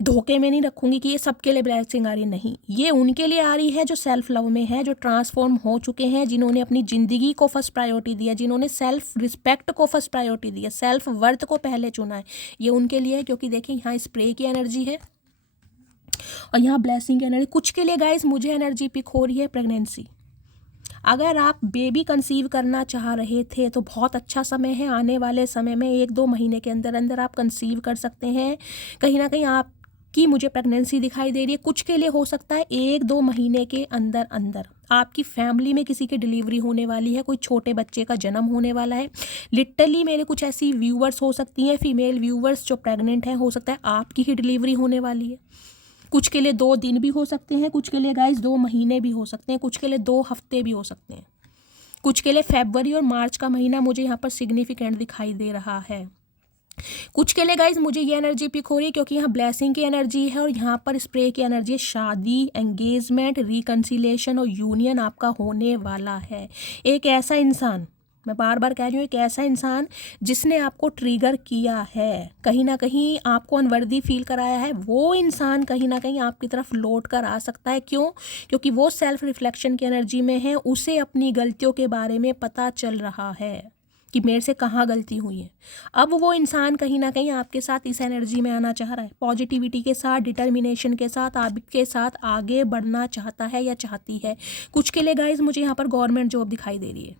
धोखे में नहीं रखूंगी कि ये सबके लिए ब्लेसिंग आ रही है, नहीं, ये उनके लिए आ रही है जो सेल्फ लव में है, जो ट्रांसफॉर्म हो चुके हैं, जिन्होंने अपनी ज़िंदगी को फर्स्ट प्रायोरिटी दिया, जिन्होंने सेल्फ रिस्पेक्ट को फर्स्ट प्रायोरिटी दिया, सेल्फ वर्थ को पहले चुना है। ये उनके लिए है, क्योंकि देखिए यहाँ स्प्रे की एनर्जी है और यहाँ ब्लेसिंग की एनर्जी। कुछ के लिए गाइस मुझे एनर्जी पिक हो रही है प्रेगनेंसी। अगर आप बेबी कंसीव करना चाह रहे थे तो बहुत अच्छा समय है, आने वाले समय में 1-2 महीने के अंदर अंदर आप कंसीव कर सकते हैं। कहीं ना कहीं आपकी मुझे प्रेगनेंसी दिखाई दे रही है। कुछ के लिए हो सकता है 1-2 महीने के अंदर अंदर आपकी फैमिली में किसी की डिलीवरी होने वाली है, कोई छोटे बच्चे का जन्म होने वाला है। लिटरली मेरे कुछ ऐसी व्यूवर्स हो सकती हैं, फीमेल व्यूवर्स जो प्रेग्नेंट हैं, हो सकता है आपकी ही डिलीवरी होने वाली है। कुछ के लिए 2 दिन भी हो सकते हैं, कुछ के लिए गाइस 2 महीने भी हो सकते हैं, कुछ के लिए 2 हफ्ते भी हो सकते हैं, कुछ के लिए फरवरी और मार्च का महीना मुझे यहाँ पर सिग्निफिकेंट दिखाई दे रहा है। कुछ के लिए गाइज मुझे ये एनर्जी पिक हो रही है क्योंकि यहाँ ब्लेसिंग की एनर्जी है और यहाँ पर स्प्रे की एनर्जी है। शादी, एंगेजमेंट, रिकन्सिलेशन और यूनियन आपका होने वाला है। एक ऐसा इंसान, मैं बार बार कह रही हूँ, एक ऐसा इंसान जिसने आपको ट्रिगर किया है, कहीं ना कहीं आपको अनवर्दी फील कराया है, वो इंसान कहीं ना कहीं आपकी तरफ लौट कर आ सकता है। क्यों? क्योंकि वो सेल्फ रिफ्लेक्शन की एनर्जी में है, उसे अपनी गलतियों के बारे में पता चल रहा है कि मेरे से कहाँ गलती हुई है। अब वो इंसान कहीं ना कहीं आपके साथ इस एनर्जी में आना चाह रहा है, पॉजिटिविटी के साथ, डिटर्मिनेशन के साथ, आपके साथ आगे बढ़ना चाहता है या चाहती है। कुछ के लिए गाइज मुझे यहाँ पर गवर्नमेंट जॉब दिखाई दे रही है।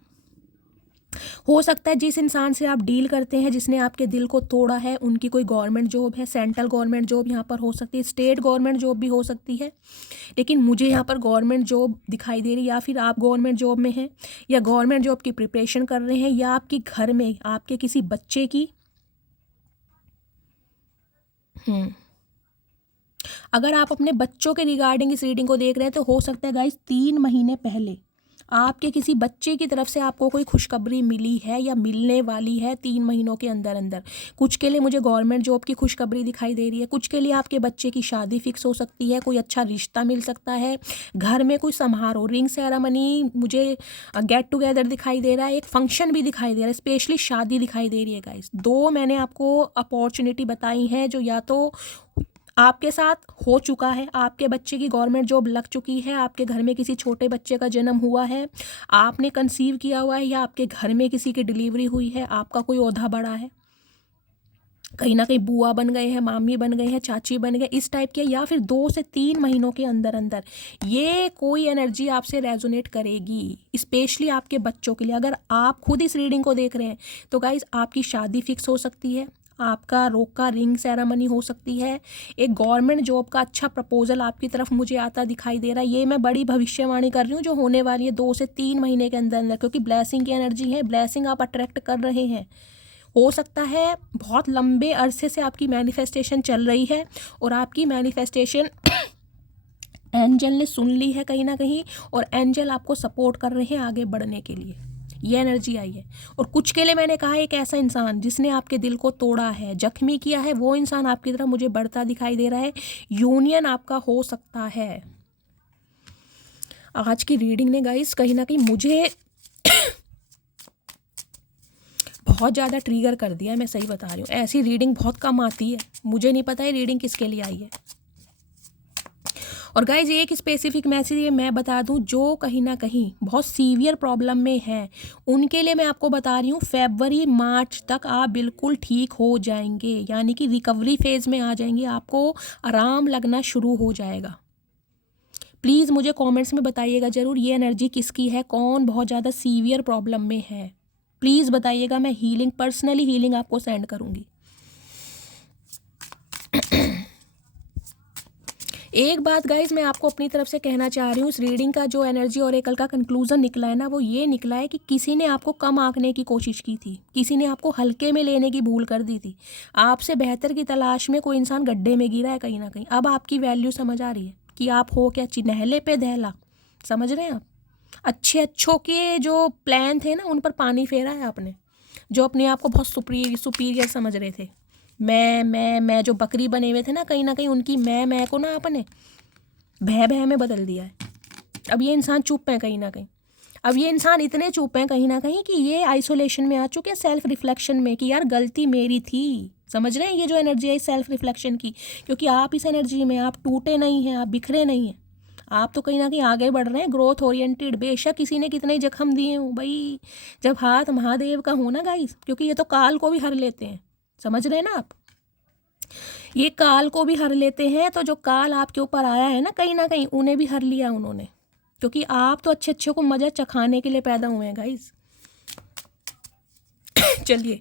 हो सकता है जिस इंसान से आप डील करते हैं, जिसने आपके दिल को तोड़ा है, उनकी कोई गवर्नमेंट जॉब है, सेंट्रल गवर्नमेंट जॉब यहाँ पर हो सकती है, स्टेट गवर्नमेंट जॉब भी हो सकती है, लेकिन मुझे यहाँ पर गवर्नमेंट जॉब दिखाई दे रही है। या फिर आप गवर्नमेंट जॉब में हैं या गवर्नमेंट जॉब की प्रिपरेशन कर रहे हैं, या आपके घर में आपके किसी बच्चे की अगर आप अपने बच्चों के रिगार्डिंग इस रीडिंग को देख रहे हैं तो हो सकता है गाइस 3 महीने पहले आपके किसी बच्चे की तरफ से आपको कोई खुशखबरी मिली है या मिलने वाली है 3 महीनों के अंदर अंदर। कुछ के लिए मुझे गवर्नमेंट जॉब की खुशखबरी दिखाई दे रही है, कुछ के लिए आपके बच्चे की शादी फिक्स हो सकती है, कोई अच्छा रिश्ता मिल सकता है, घर में कोई समारोह, रिंग सेरेमनी, मुझे गेट टुगेदर दिखाई दे रहा है, एक फंक्शन भी दिखाई दे रहा है, स्पेशली शादी दिखाई दे रही है गाइस। 2 मैंने आपको अपॉर्चुनिटी बताई हैं जो या तो आपके साथ हो चुका है, आपके बच्चे की गवर्नमेंट जॉब लग चुकी है, आपके घर में किसी छोटे बच्चे का जन्म हुआ है, आपने कंसीव किया हुआ है, या आपके घर में किसी की डिलीवरी हुई है, आपका कोई ओहदा बड़ा है, कहीं ना कहीं बुआ बन गए हैं, मामी बन गए हैं, चाची बन गए, इस टाइप के, या फिर 2 से 3 महीनों के अंदर अंदर ये कोई एनर्जी आपसे रेजोनेट करेगी, स्पेशली आपके बच्चों के लिए। अगर आप खुद इस रीडिंग को देख रहे हैं तो गाइज आपकी शादी फिक्स हो सकती है, आपका रोका रिंग सेरेमनी हो सकती है, एक गवर्नमेंट जॉब का अच्छा प्रपोजल आपकी तरफ मुझे आता दिखाई दे रहा है। ये मैं बड़ी भविष्यवाणी कर रही हूँ जो होने वाली है 2 से 3 महीने के अंदर अंदर, क्योंकि ब्लेसिंग की एनर्जी है, ब्लेसिंग आप अट्रैक्ट कर रहे हैं। हो सकता है बहुत लंबे अरसे से आपकी मैनिफेस्टेशन चल रही है और आपकी मैनिफेस्टेशन एंजल ने सुन ली है कहीं ना कहीं, और एंजल आपको सपोर्ट कर रहे हैं आगे बढ़ने के लिए। ये एनर्जी आई है। और कुछ के लिए मैंने कहा एक ऐसा इंसान जिसने आपके दिल को तोड़ा है, जख्मी किया है, वो इंसान आपकी तरफ मुझे बढ़ता दिखाई दे रहा है। यूनियन आपका हो सकता है। आज की रीडिंग ने गाइस कहीं ना कहीं मुझे बहुत ज़्यादा ट्रिगर कर दिया है, मैं सही बता रही हूँ। ऐसी रीडिंग बहुत कम आती है, मुझे नहीं पता है रीडिंग किसके लिए आई है। और गाइज एक स्पेसिफिक मैसेज ये मैं बता दूं, जो कहीं ना कहीं बहुत सीवियर प्रॉब्लम में है उनके लिए मैं आपको बता रही हूँ, फरवरी मार्च तक आप बिल्कुल ठीक हो जाएंगे, यानी कि रिकवरी फेज में आ जाएंगे, आपको आराम लगना शुरू हो जाएगा। प्लीज़ मुझे कमेंट्स में बताइएगा ज़रूर ये एनर्जी किसकी है, कौन बहुत ज़्यादा सीवियर प्रॉब्लम में है, प्लीज़ बताइएगा। मैं हीलिंग, पर्सनली हीलिंग आपको सेंड करूँगी। एक बात गाइज मैं आपको अपनी तरफ से कहना चाह रही हूँ, इस रीडिंग का जो एनर्जी ओरेकल का कंक्लूजन निकला है ना, वो ये निकला है कि किसी ने आपको कम आंकने की कोशिश की थी, किसी ने आपको हल्के में लेने की भूल कर दी थी, आपसे बेहतर की तलाश में कोई इंसान गड्ढे में गिरा है कहीं ना कहीं। अब आपकी वैल्यू समझ आ रही है कि आप हो क्या, चिन्हले पे दहला, समझ रहे हैं आप। अच्छों के जो प्लान थे ना उन पर पानी फेरा है आपने, जो अपने आप को बहुत सुपीरियर समझ रहे थे। मैं जो बकरी बने हुए थे ना कहीं उनकी मैं को ना आपने भय में बदल दिया है। अब ये इंसान चुप है कहीं ना कहीं, अब ये इंसान इतने चुप हैं कहीं ना कहीं कि ये आइसोलेशन में आ चुके हैं, सेल्फ रिफ्लेक्शन में, कि यार गलती मेरी थी। समझ रहे हैं ये जो एनर्जी है सेल्फ रिफ्लेक्शन की, क्योंकि आप इस एनर्जी में आप टूटे नहीं हैं, आप बिखरे नहीं हैं, आप तो कहीं ना कहीं आगे बढ़ रहे हैं, ग्रोथ ओरिएंटेड। बेशक किसी ने कितने जख्म दिए हों भाई, जब हाथ महादेव का हो ना गाइस, क्योंकि ये तो काल को भी हर लेते हैं, समझ रहे हैं ना आप, ये काल को भी हर लेते हैं। तो जो काल आपके ऊपर आया है ना कहीं उन्हें भी हर लिया उन्होंने, क्योंकि आप तो अच्छे को मजा चखाने के लिए पैदा हुए हैं गाइस। चलिए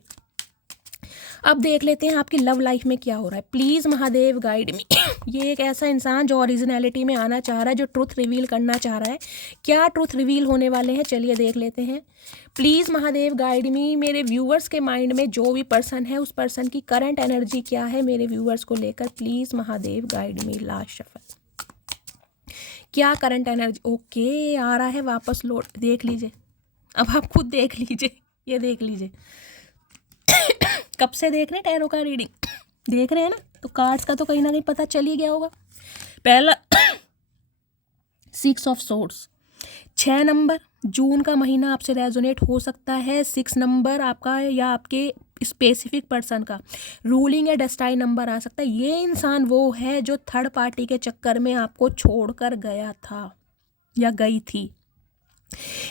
अब देख लेते हैं आपकी लव लाइफ में क्या हो रहा है। प्लीज़ महादेव गाइड मी। ये एक ऐसा इंसान जो ओरिजिनलिटी में आना चाह रहा है, जो ट्रुथ रिवील करना चाह रहा है। क्या ट्रुथ रिवील होने वाले हैं, चलिए देख लेते हैं। प्लीज़ महादेव गाइड मी। मेरे व्यूवर्स के माइंड में जो भी पर्सन है उस पर्सन की करंट एनर्जी क्या है मेरे व्यूवर्स को लेकर, please Mahadev guide me. Last shuffle, क्या करंट एनर्जी, ओके आ रहा है वापस लौट, देख लीजिए, अब आप खुद देख लीजिए, ये देख लीजिए। कब से देख रहे हैं टैरो का रीडिंग, देख रहे हैं ना, तो कार्ड्स का तो कहीं ना कहीं पता चल ही गया होगा। पहला 6 ऑफ सोर्ड्स, 6 नंबर, जून का महीना आपसे रेजोनेट हो सकता है। 6 नंबर आपका या आपके स्पेसिफिक पर्सन का रूलिंग या डेस्टाइन नंबर आ सकता है। ये इंसान वो है जो थर्ड पार्टी के चक्कर में आपको छोड़कर गया था या गई थी।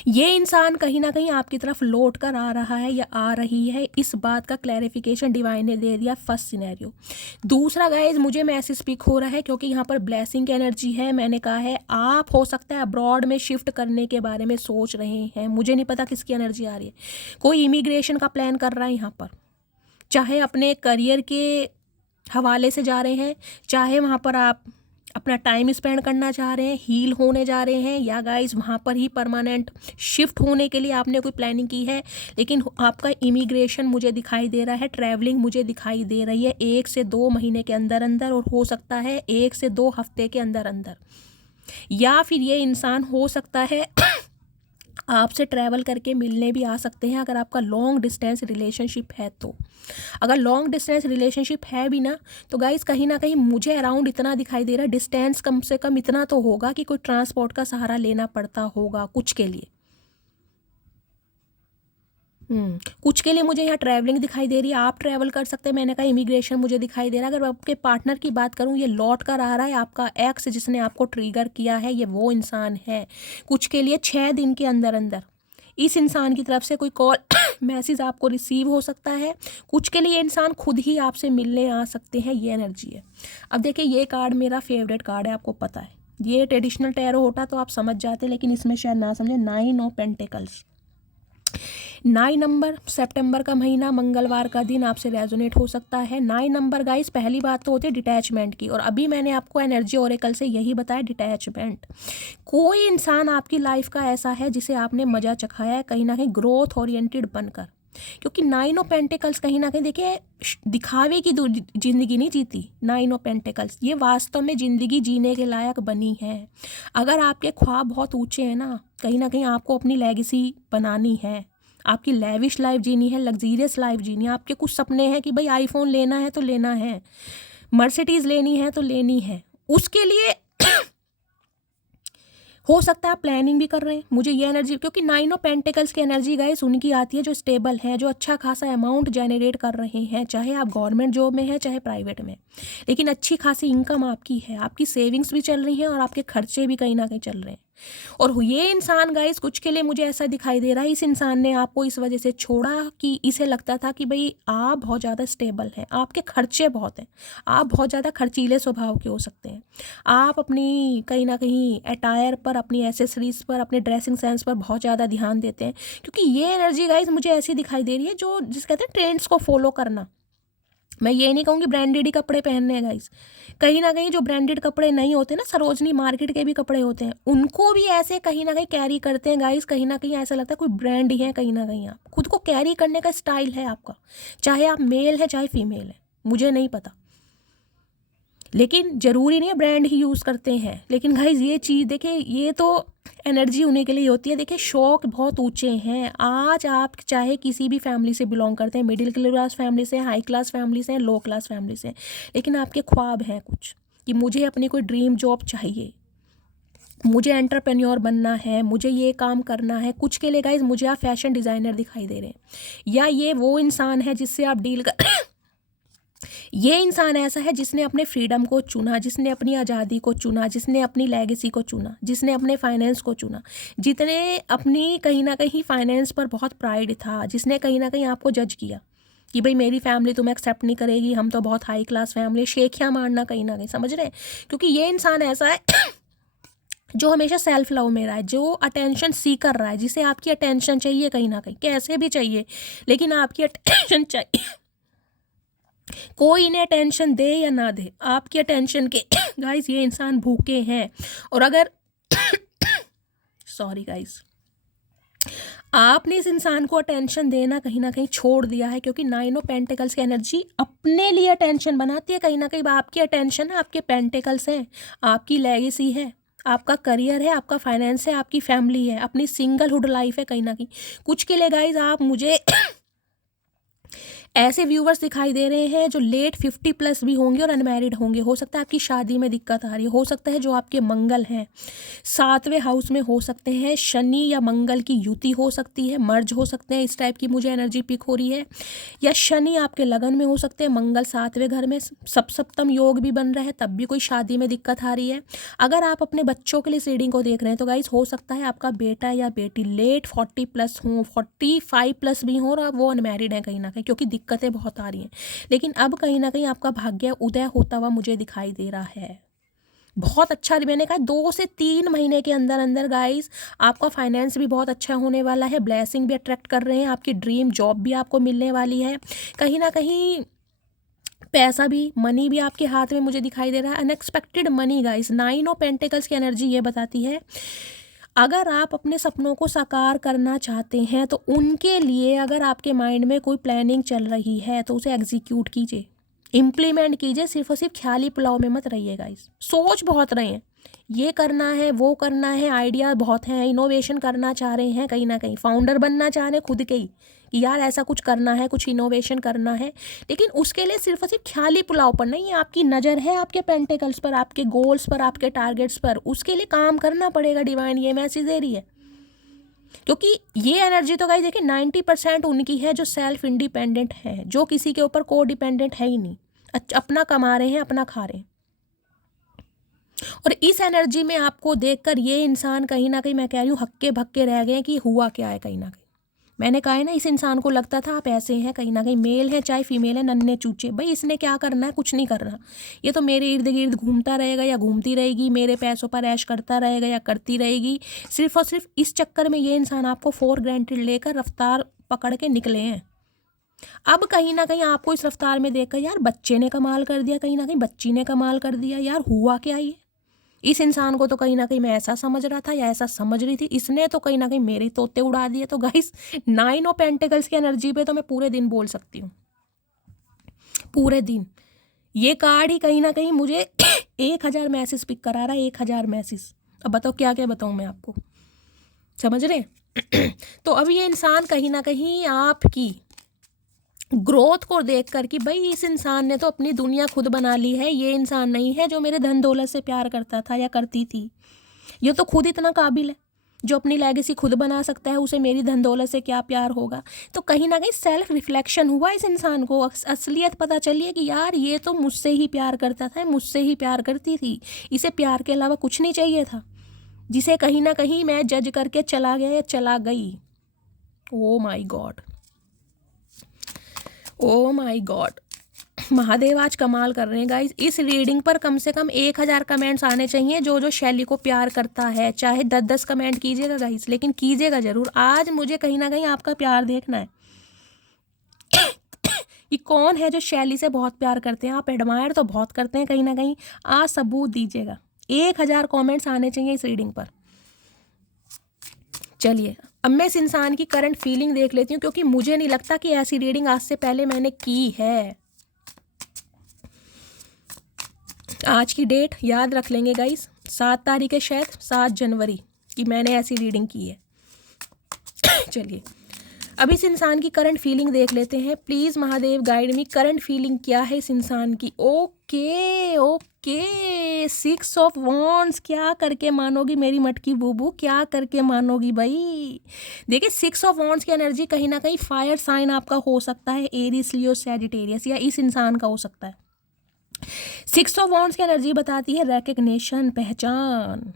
ये इंसान कहीं ना कहीं आपकी तरफ लौट कर आ रहा है या आ रही है, इस बात का क्लैरिफिकेशन डिवाइन ने दे दिया फर्स्ट सिनेरियो। दूसरा गाइज मुझे मैसेज पिक हो रहा है क्योंकि यहाँ पर ब्लेसिंग की एनर्जी है। मैंने कहा है आप हो सकता है अब्रॉड में शिफ्ट करने के बारे में सोच रहे हैं, मुझे नहीं पता किसकी एनर्जी आ रही है। कोई इमिग्रेशन का प्लान कर रहा है यहाँ पर, चाहे अपने करियर के हवाले से जा रहे हैं, चाहे वहाँ पर आप अपना टाइम स्पेंड करना चाह रहे हैं, हील होने जा रहे हैं, या गाइस वहाँ पर ही परमानेंट शिफ्ट होने के लिए आपने कोई प्लानिंग की है। लेकिन आपका इमिग्रेशन मुझे दिखाई दे रहा है, ट्रैवलिंग मुझे दिखाई दे रही है 1 से 2 महीने के अंदर अंदर, और हो सकता है 1 से 2 हफ्ते के अंदर अंदर। या फिर ये इंसान हो सकता है आपसे ट्रैवल करके मिलने भी आ सकते हैं, अगर आपका लॉन्ग डिस्टेंस रिलेशनशिप है तो। अगर लॉन्ग डिस्टेंस रिलेशनशिप है भी ना, तो गाइस कहीं ना कहीं मुझे अराउंड इतना दिखाई दे रहा है, डिस्टेंस कम से कम इतना तो होगा कि कोई ट्रांसपोर्ट का सहारा लेना पड़ता होगा कुछ के लिए। कुछ के लिए मुझे यहाँ ट्रैवलिंग दिखाई दे रही है, आप ट्रैवल कर सकते हैं। मैंने कहा इमिग्रेशन मुझे दिखाई दे रहा है। अगर आपके पार्टनर की बात करूँ, ये लौट कर आ रहा है, आपका एक्स जिसने आपको ट्रिगर किया है ये वो इंसान है। कुछ के लिए 6 दिन के अंदर अंदर इस इंसान की तरफ से कोई कॉल मैसेज आपको रिसीव हो सकता है। कुछ के लिए इंसान खुद ही आपसे मिलने आ सकते हैं, ये एनर्जी है। अब देखिए ये कार्ड मेरा फेवरेट कार्ड है, आपको पता है। ये ट्रेडिशनल टैरो होता तो आप समझ जाते, लेकिन इसमें शायद ना समझे। 9 ऑफ पेंटिकल्स, 9 नंबर, सितंबर का महीना, मंगलवार का दिन आपसे रेजोनेट हो सकता है। 9 नंबर गाइस, पहली बात तो होती है डिटैचमेंट की, और अभी मैंने आपको एनर्जी ओरेकल से यही बताया, डिटैचमेंट। कोई इंसान आपकी लाइफ का ऐसा है जिसे आपने मजा चखाया है कहीं ना कहीं ग्रोथ ओरिएंटेड बनकर, क्योंकि 9 ऑफ पेंटिकल्स कहीं ना कहीं देखिए दिखावे की जिंदगी नहीं जीती। 9 ऑफ पेंटिकल्स ये वास्तव में जिंदगी जीने के लायक बनी है। अगर आपके ख्वाब बहुत ऊंचे हैं ना कहीं आपको अपनी लेगेसी बनानी है, आपकी लेविश लाइफ जीनी है, लग्जीरियस लाइफ जीनी है, आपके कुछ सपने हैं कि भाई आईफोन लेना है तो लेना है, मर्सिडीज लेनी है तो लेनी है, उसके लिए हो सकता है आप प्लानिंग भी कर रहे हैं। मुझे ये एनर्जी, क्योंकि 9 ऑफ पेंटिकल्स की एनर्जी गाइस उनकी आती है जो स्टेबल है, जो अच्छा खासा अमाउंट जनरेट कर रहे हैं, चाहे आप गवर्नमेंट जॉब में हैं चाहे प्राइवेट में, लेकिन अच्छी खासी इनकम आपकी है, आपकी सेविंग्स भी चल रही हैं और आपके खर्चे भी कहीं ना कहीं चल रहे हैं। और ये इंसान गाइस कुछ के लिए मुझे ऐसा दिखाई दे रहा है, इस इंसान ने आपको इस वजह से छोड़ा कि इसे लगता था कि भाई आप बहुत ज़्यादा स्टेबल हैं, आपके खर्चे बहुत हैं, आप बहुत ज़्यादा खर्चीले स्वभाव के हो सकते हैं, आप अपनी कहीं ना कहीं अटायर पर, अपनी एसेसरीज पर, अपने ड्रेसिंग सेंस पर बहुत ज़्यादा ध्यान देते हैं। क्योंकि ये एनर्जी गाइस मुझे ऐसी दिखाई दे रही है जो जिस कहते हैं ट्रेंड्स को फॉलो करना। मैं ये नहीं कहूँगी ब्रांडेड ही कपड़े पहनने हैं गाइस, कहीं ना कहीं जो ब्रांडेड कपड़े नहीं होते ना, सरोजनी मार्केट के भी कपड़े होते हैं, उनको भी ऐसे कहीं ना कहीं कैरी करते हैं गाइस। कहीं ना कहीं ऐसा लगता है कोई ब्रांड ही है, कहीं ना कहीं आप खुद को कैरी करने का स्टाइल है आपका, चाहे आप मेल है चाहे फीमेल है, मुझे नहीं पता, लेकिन ज़रूरी नहीं है ब्रांड ही यूज़ करते हैं। लेकिन गाइज ये चीज़ देखिए, ये तो एनर्जी उन्हीं के लिए होती है। देखिए शौक बहुत ऊंचे हैं। आज आप चाहे किसी भी फैमिली से बिलोंग करते हैं, मिडिल क्लास फैमिली से, हाई क्लास फैमिली से, लो क्लास फैमिली से, लेकिन आपके ख्वाब हैं कुछ कि मुझे अपनी कोई ड्रीम जॉब चाहिए, मुझे एंटरप्रेन्योर बनना है, मुझे ये काम करना है। कुछ के लिए गाइज मुझे आप फैशन डिज़ाइनर दिखाई दे रहे हैं, या ये वो इंसान है जिससे आप डील कर ये इंसान ऐसा है जिसने अपने फ्रीडम को चुना, जिसने अपनी आज़ादी को चुना, जिसने अपनी लेगेसी को चुना, जिसने अपने फाइनेंस को चुना, जितने अपनी कहीं ना कहीं फाइनेंस पर बहुत प्राइड था, जिसने कहीं ना कहीं आपको जज किया कि भाई मेरी फैमिली तुम्हें एक्सेप्ट नहीं करेगी, हम तो बहुत हाई क्लास फैमिली, शेखियाँ मारना कहीं ना कहीं, समझ रहे हैं। क्योंकि ये इंसान ऐसा है जो हमेशा सेल्फ लव में रहा है, जो अटेंशन सीकर रहा है, जिसे आपकी अटेंशन चाहिए कहीं ना कहीं, कैसे भी चाहिए, लेकिन आपकी अटेंशन चाहिए। कोई इन्हें अटेंशन दे या ना दे, आपकी अटेंशन के गाइस ये इंसान भूखे हैं। और अगर सॉरी गाइस, आपने इस इंसान को अटेंशन देना कहीं ना कहीं छोड़ दिया है, क्योंकि 9 ऑफ पेंटिकल्स की एनर्जी अपने लिए अटेंशन बनाती है। कहीं ना कहीं आपकी अटेंशन है, आपके पेंटिकल्स हैं, आपकी लेगेसी है, आपका करियर है, आपका फाइनेंस है, आपकी फैमिली है, अपनी सिंगलहुड लाइफ है। कहीं ना कहीं कुछ के लिए गाइस आप मुझे ऐसे व्यूवर्स दिखाई दे रहे हैं जो लेट 50 प्लस भी होंगे और अनमैरिड होंगे। हो सकता है आपकी शादी में दिक्कत आ रही है, हो सकता है जो आपके मंगल हैं 7वें हाउस में हो सकते हैं, शनि या मंगल की युति हो सकती है, मर्ज हो सकते हैं, इस टाइप की मुझे एनर्जी पिक हो रही है। या शनि आपके लगन में हो सकते हैं, मंगल 7वें घर में, सप्तम योग भी बन रहा है, तब भी कोई शादी में दिक्कत आ रही है। अगर आप अपने बच्चों के लिए रीडिंग को देख रहे हैं तो गाइस हो सकता है आपका बेटा या बेटी लेट 40 प्लस हो, 45 प्लस भी हो, और वो अनमैरिड है कहीं ना कहीं, क्योंकि दिक्कतें बहुत आ रही हैं। लेकिन अब कहीं ना कहीं आपका भाग्य उदय होता हुआ मुझे दिखाई दे रहा है। बहुत अच्छा, मैंने कहा 2 से 3 महीने के अंदर अंदर गाइस आपका फाइनेंस भी बहुत अच्छा होने वाला है, ब्लेसिंग भी अट्रैक्ट कर रहे हैं, आपकी ड्रीम जॉब भी आपको मिलने वाली है, कहीं ना कहीं पैसा भी, मनी भी आपके हाथ में मुझे दिखाई दे रहा है, unexpected money guys. 9 of pentacles की एनर्जी ये बताती है अगर आप अपने सपनों को साकार करना चाहते हैं तो उनके लिए अगर आपके माइंड में कोई प्लानिंग चल रही है तो उसे एग्जीक्यूट कीजिए, इम्प्लीमेंट कीजिए। सिर्फ और सिर्फ ख्याली पुलाव में मत रहिए गाइस। सोच बहुत रहे हैं, ये करना है वो करना है, आइडिया बहुत हैं, इनोवेशन करना चाह रहे हैं, कहीं ना कहीं फाउंडर बनना चाह रहे हैं खुद के ही कि यार ऐसा कुछ करना है, कुछ इनोवेशन करना है, लेकिन उसके लिए सिर्फ और सिर्फ ख्याली पुलाव पर नहीं है। आपकी नज़र है आपके पेंटिकल्स पर, आपके गोल्स पर, आपके टारगेट्स पर, उसके लिए काम करना पड़ेगा। डिवाइन ये मैसेज दे रही है, क्योंकि ये एनर्जी तो गाइस देखिए 90% उनकी है जो सेल्फ इंडिपेंडेंट है, जो किसी के ऊपर को डिपेंडेंट है ही नहीं, अपना कमा रहे हैं, अपना खा रहे हैं। और इस एनर्जी में आपको देखकर ये इंसान कहीं ना कहीं, मैं कह रही हूँ, हक्के भक्के रह गए कि हुआ क्या है। कहीं ना कहीं मैंने कहा है ना, इस इंसान को लगता था आप ऐसे हैं, कहीं ना कहीं मेल है चाहे फीमेल है, नन्हे चूचे, भाई इसने क्या करना है, कुछ नहीं करना, ये तो मेरे इर्द गिर्द घूमता रहेगा या घूमती रहेगी, मेरे पैसों पर ऐश करता रहेगा या करती रहेगी। सिर्फ और सिर्फ इस चक्कर में ये इंसान आपको फॉर ग्रांटेड लेकर रफ्तार पकड़ के निकले हैं। अब कहीं ना कहीं आपको इस रफ्तार में देखकर यार बच्चे ने कमाल कर दिया, कहीं ना कहीं बच्ची ने कमाल कर दिया, यार हुआ क्या ये। इस इंसान को तो कहीं ना कहीं मैं ऐसा समझ रहा था या ऐसा समझ रही थी, इसने तो कहीं ना कहीं मेरे तोते उड़ा दिए। तो गाइस 9 ऑफ पेंटिकल्स की एनर्जी पे तो मैं पूरे दिन बोल सकती हूँ, पूरे दिन। ये कार्ड ही कहीं ना कहीं मुझे 1000 मैसेज पिक करा रहा है, 1000 मैसेज। अब बताओ क्या क्या बताऊँ मैं आपको। समझ रहे हैं? तो अब ये इंसान कहीं ना कहीं आपकी ग्रोथ को देख कर कि भाई इस इंसान ने तो अपनी दुनिया खुद बना ली है, ये इंसान नहीं है जो मेरे धन दौलत से प्यार करता था या करती थी, ये तो खुद इतना काबिल है जो अपनी लेगेसी खुद बना सकता है, उसे मेरी धन दौलत से क्या प्यार होगा। तो कहीं ना कहीं सेल्फ रिफ्लेक्शन हुआ इस इंसान को, असलियत पता चली है कि यार ये तो मुझसे ही प्यार करता था, मुझसे ही प्यार करती थी, इसे प्यार के अलावा कुछ नहीं चाहिए था, जिसे कहीं ना कहीं मैं जज करके चला गया या चला गई। ओ माई गॉड, ओ माई गॉड, महादेव आज कमाल कर रहे हैं गाइस। इस रीडिंग पर कम से कम 1000 कमेंट्स आने चाहिए जो जो शैली को प्यार करता है। चाहे 10-10 कमेंट कीजिएगा गाइस, लेकिन कीजिएगा जरूर। आज मुझे कहीं ना कहीं आपका प्यार देखना है कि कौन है जो शैली से बहुत प्यार करते हैं। आप एडमायर तो बहुत करते हैं कहीं ना कहीं, आज सबूत दीजिएगा। 1000 कमेंट्स आने चाहिए इस रीडिंग पर। चलिए अब मैं इस इंसान की करंट फीलिंग देख लेती हूँ, क्योंकि मुझे नहीं लगता कि ऐसी रीडिंग आज से पहले मैंने की है। आज की डेट याद रख लेंगे गाइस, 7 तारीख है शायद, 7 जनवरी की मैंने ऐसी रीडिंग की है। चलिए अब इस इंसान की करंट फीलिंग देख लेते हैं। Please Mahadev guide me, current feeling क्या है इस इंसान की। ओके ओके, 6 ऑफ वॉन्ड्स, क्या करके मानोगी मेरी मटकी बूबू, क्या करके मानोगी भाई। देखिए 6 ऑफ वॉन्ड्स की एनर्जी कहीं ना कहीं फायर साइन आपका हो सकता है, एरीज, लियो, सैजिटेरियस, या इस इंसान का हो सकता है। 6 ऑफ वॉन्ड्स की एनर्जी बताती है रिकग्निशन, पहचान।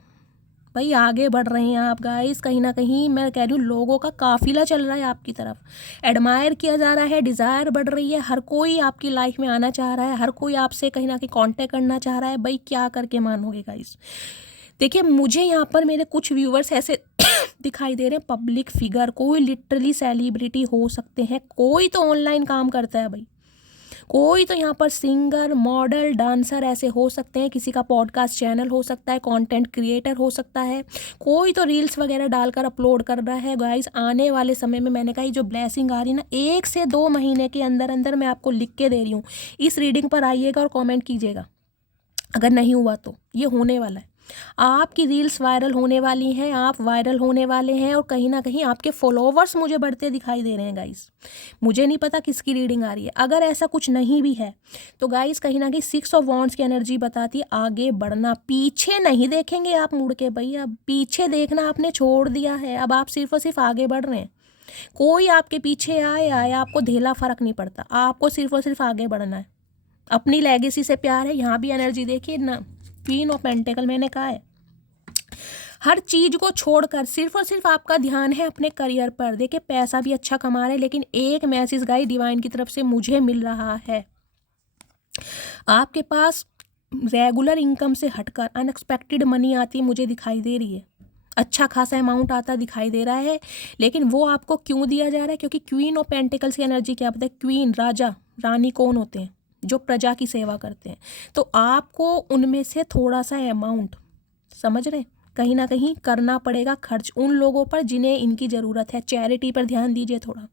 भाई आगे बढ़ रहे हैं आप गाइस, कहीं ना कहीं मैं कह रही हूँ लोगों का काफिला चल रहा है आपकी तरफ, एडमायर किया जा रहा है, डिज़ायर बढ़ रही है, हर कोई आपकी लाइफ में आना चाह रहा है, हर कोई आपसे कहीं ना कहीं कांटेक्ट करना चाह रहा है। भाई क्या करके मानोगे गाइस। देखिए मुझे यहाँ पर मेरे कुछ व्यूवर्स ऐसे दिखाई दे रहे हैं, पब्लिक फिगर, कोई लिटरली सेलिब्रिटी हो सकते हैं, कोई तो ऑनलाइन काम करता है भाई, कोई तो यहाँ पर सिंगर, मॉडल, डांसर ऐसे हो सकते हैं, किसी का पॉडकास्ट चैनल हो सकता है, कंटेंट क्रिएटर हो सकता है, कोई तो रील्स वगैरह डालकर अपलोड कर रहा है। गाइस आने वाले समय में मैंने कहा जो ब्लेसिंग आ रही है ना, 1 से 2 महीने के अंदर अंदर मैं आपको लिख के दे रही हूँ। इस रीडिंग पर आइएगा और कॉमेंट कीजिएगा अगर नहीं हुआ तो, ये होने वाला है। आपकी रील्स वायरल होने वाली हैं, आप वायरल होने वाले हैं, और कहीं ना कहीं आपके फॉलोवर्स मुझे बढ़ते दिखाई दे रहे हैं गाइस। मुझे नहीं पता किसकी रीडिंग आ रही है, अगर ऐसा कुछ नहीं भी है तो गाइस कहीं ना कहीं 6 ऑफ वॉन्ड्स की एनर्जी बताती है आगे बढ़ना, पीछे नहीं देखेंगे आप मुड़ के। भाई अब पीछे देखना आपने छोड़ दिया है, अब आप सिर्फ और सिर्फ आगे बढ़ रहे हैं। कोई आपके पीछे आए, आपको धेला फर्क नहीं पड़ता, आपको सिर्फ और सिर्फ आगे बढ़ना है। अपनी लेगेसी से प्यार है। यहाँ भी एनर्जी देखिए ना, क्वीन ऑफ पेंटिकल, मैंने कहा है हर चीज को छोड़कर सिर्फ और सिर्फ आपका ध्यान है अपने करियर पर। देखिए पैसा भी अच्छा कमा रहे हैं, लेकिन एक मैसेज गाइस डिवाइन की तरफ से मुझे मिल रहा है, आपके पास रेगुलर इनकम से हटकर अनएक्सपेक्टेड मनी आती मुझे दिखाई दे रही है, अच्छा खासा अमाउंट आता दिखाई दे रहा है। लेकिन वो आपको क्यों दिया जा रहा है, क्योंकि क्वीन ऑफ पेंटिकल्स की एनर्जी क्या पता है, क्वीन, राजा, रानी कौन होते हैं, जो प्रजा की सेवा करते हैं। तो आपको उनमें से थोड़ा सा अमाउंट, समझ रहे हैं, कहीं ना कहीं करना पड़ेगा खर्च उन लोगों पर जिन्हें इनकी ज़रूरत है। चैरिटी पर ध्यान दीजिए थोड़ा।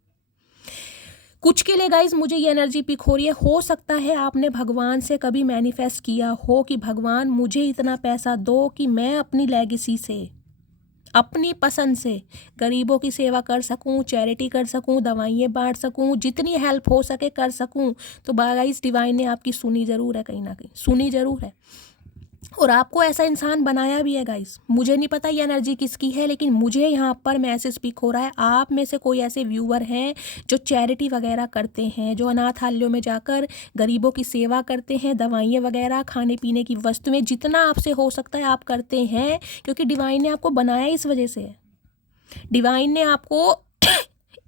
कुछ के लिए गाइज मुझे ये एनर्जी पिक हो रही है, हो सकता है आपने भगवान से कभी मैनिफेस्ट किया हो कि भगवान मुझे इतना पैसा दो कि मैं अपनी लेगेसी से, अपनी पसंद से गरीबों की सेवा कर सकूं, चैरिटी कर सकूं, दवाइयाँ बांट सकूं, जितनी हेल्प हो सके कर सकूं। तो गाइस डिवाइन ने आपकी सुनी ज़रूर है, कहीं ना कहीं सुनी ज़रूर है, और आपको ऐसा इंसान बनाया भी है गाइस। मुझे नहीं पता ये एनर्जी किसकी है, लेकिन मुझे यहाँ पर मैसेज पिक हो रहा है आप में से कोई ऐसे व्यूअर हैं जो चैरिटी वगैरह करते हैं, जो अनाथालयों में जाकर गरीबों की सेवा करते हैं, दवाइयाँ वगैरह, खाने पीने की वस्तुएं, जितना आपसे हो सकता है आप करते हैं, क्योंकि डिवाइन ने आपको बनाया इस वजह से है। डिवाइन ने आपको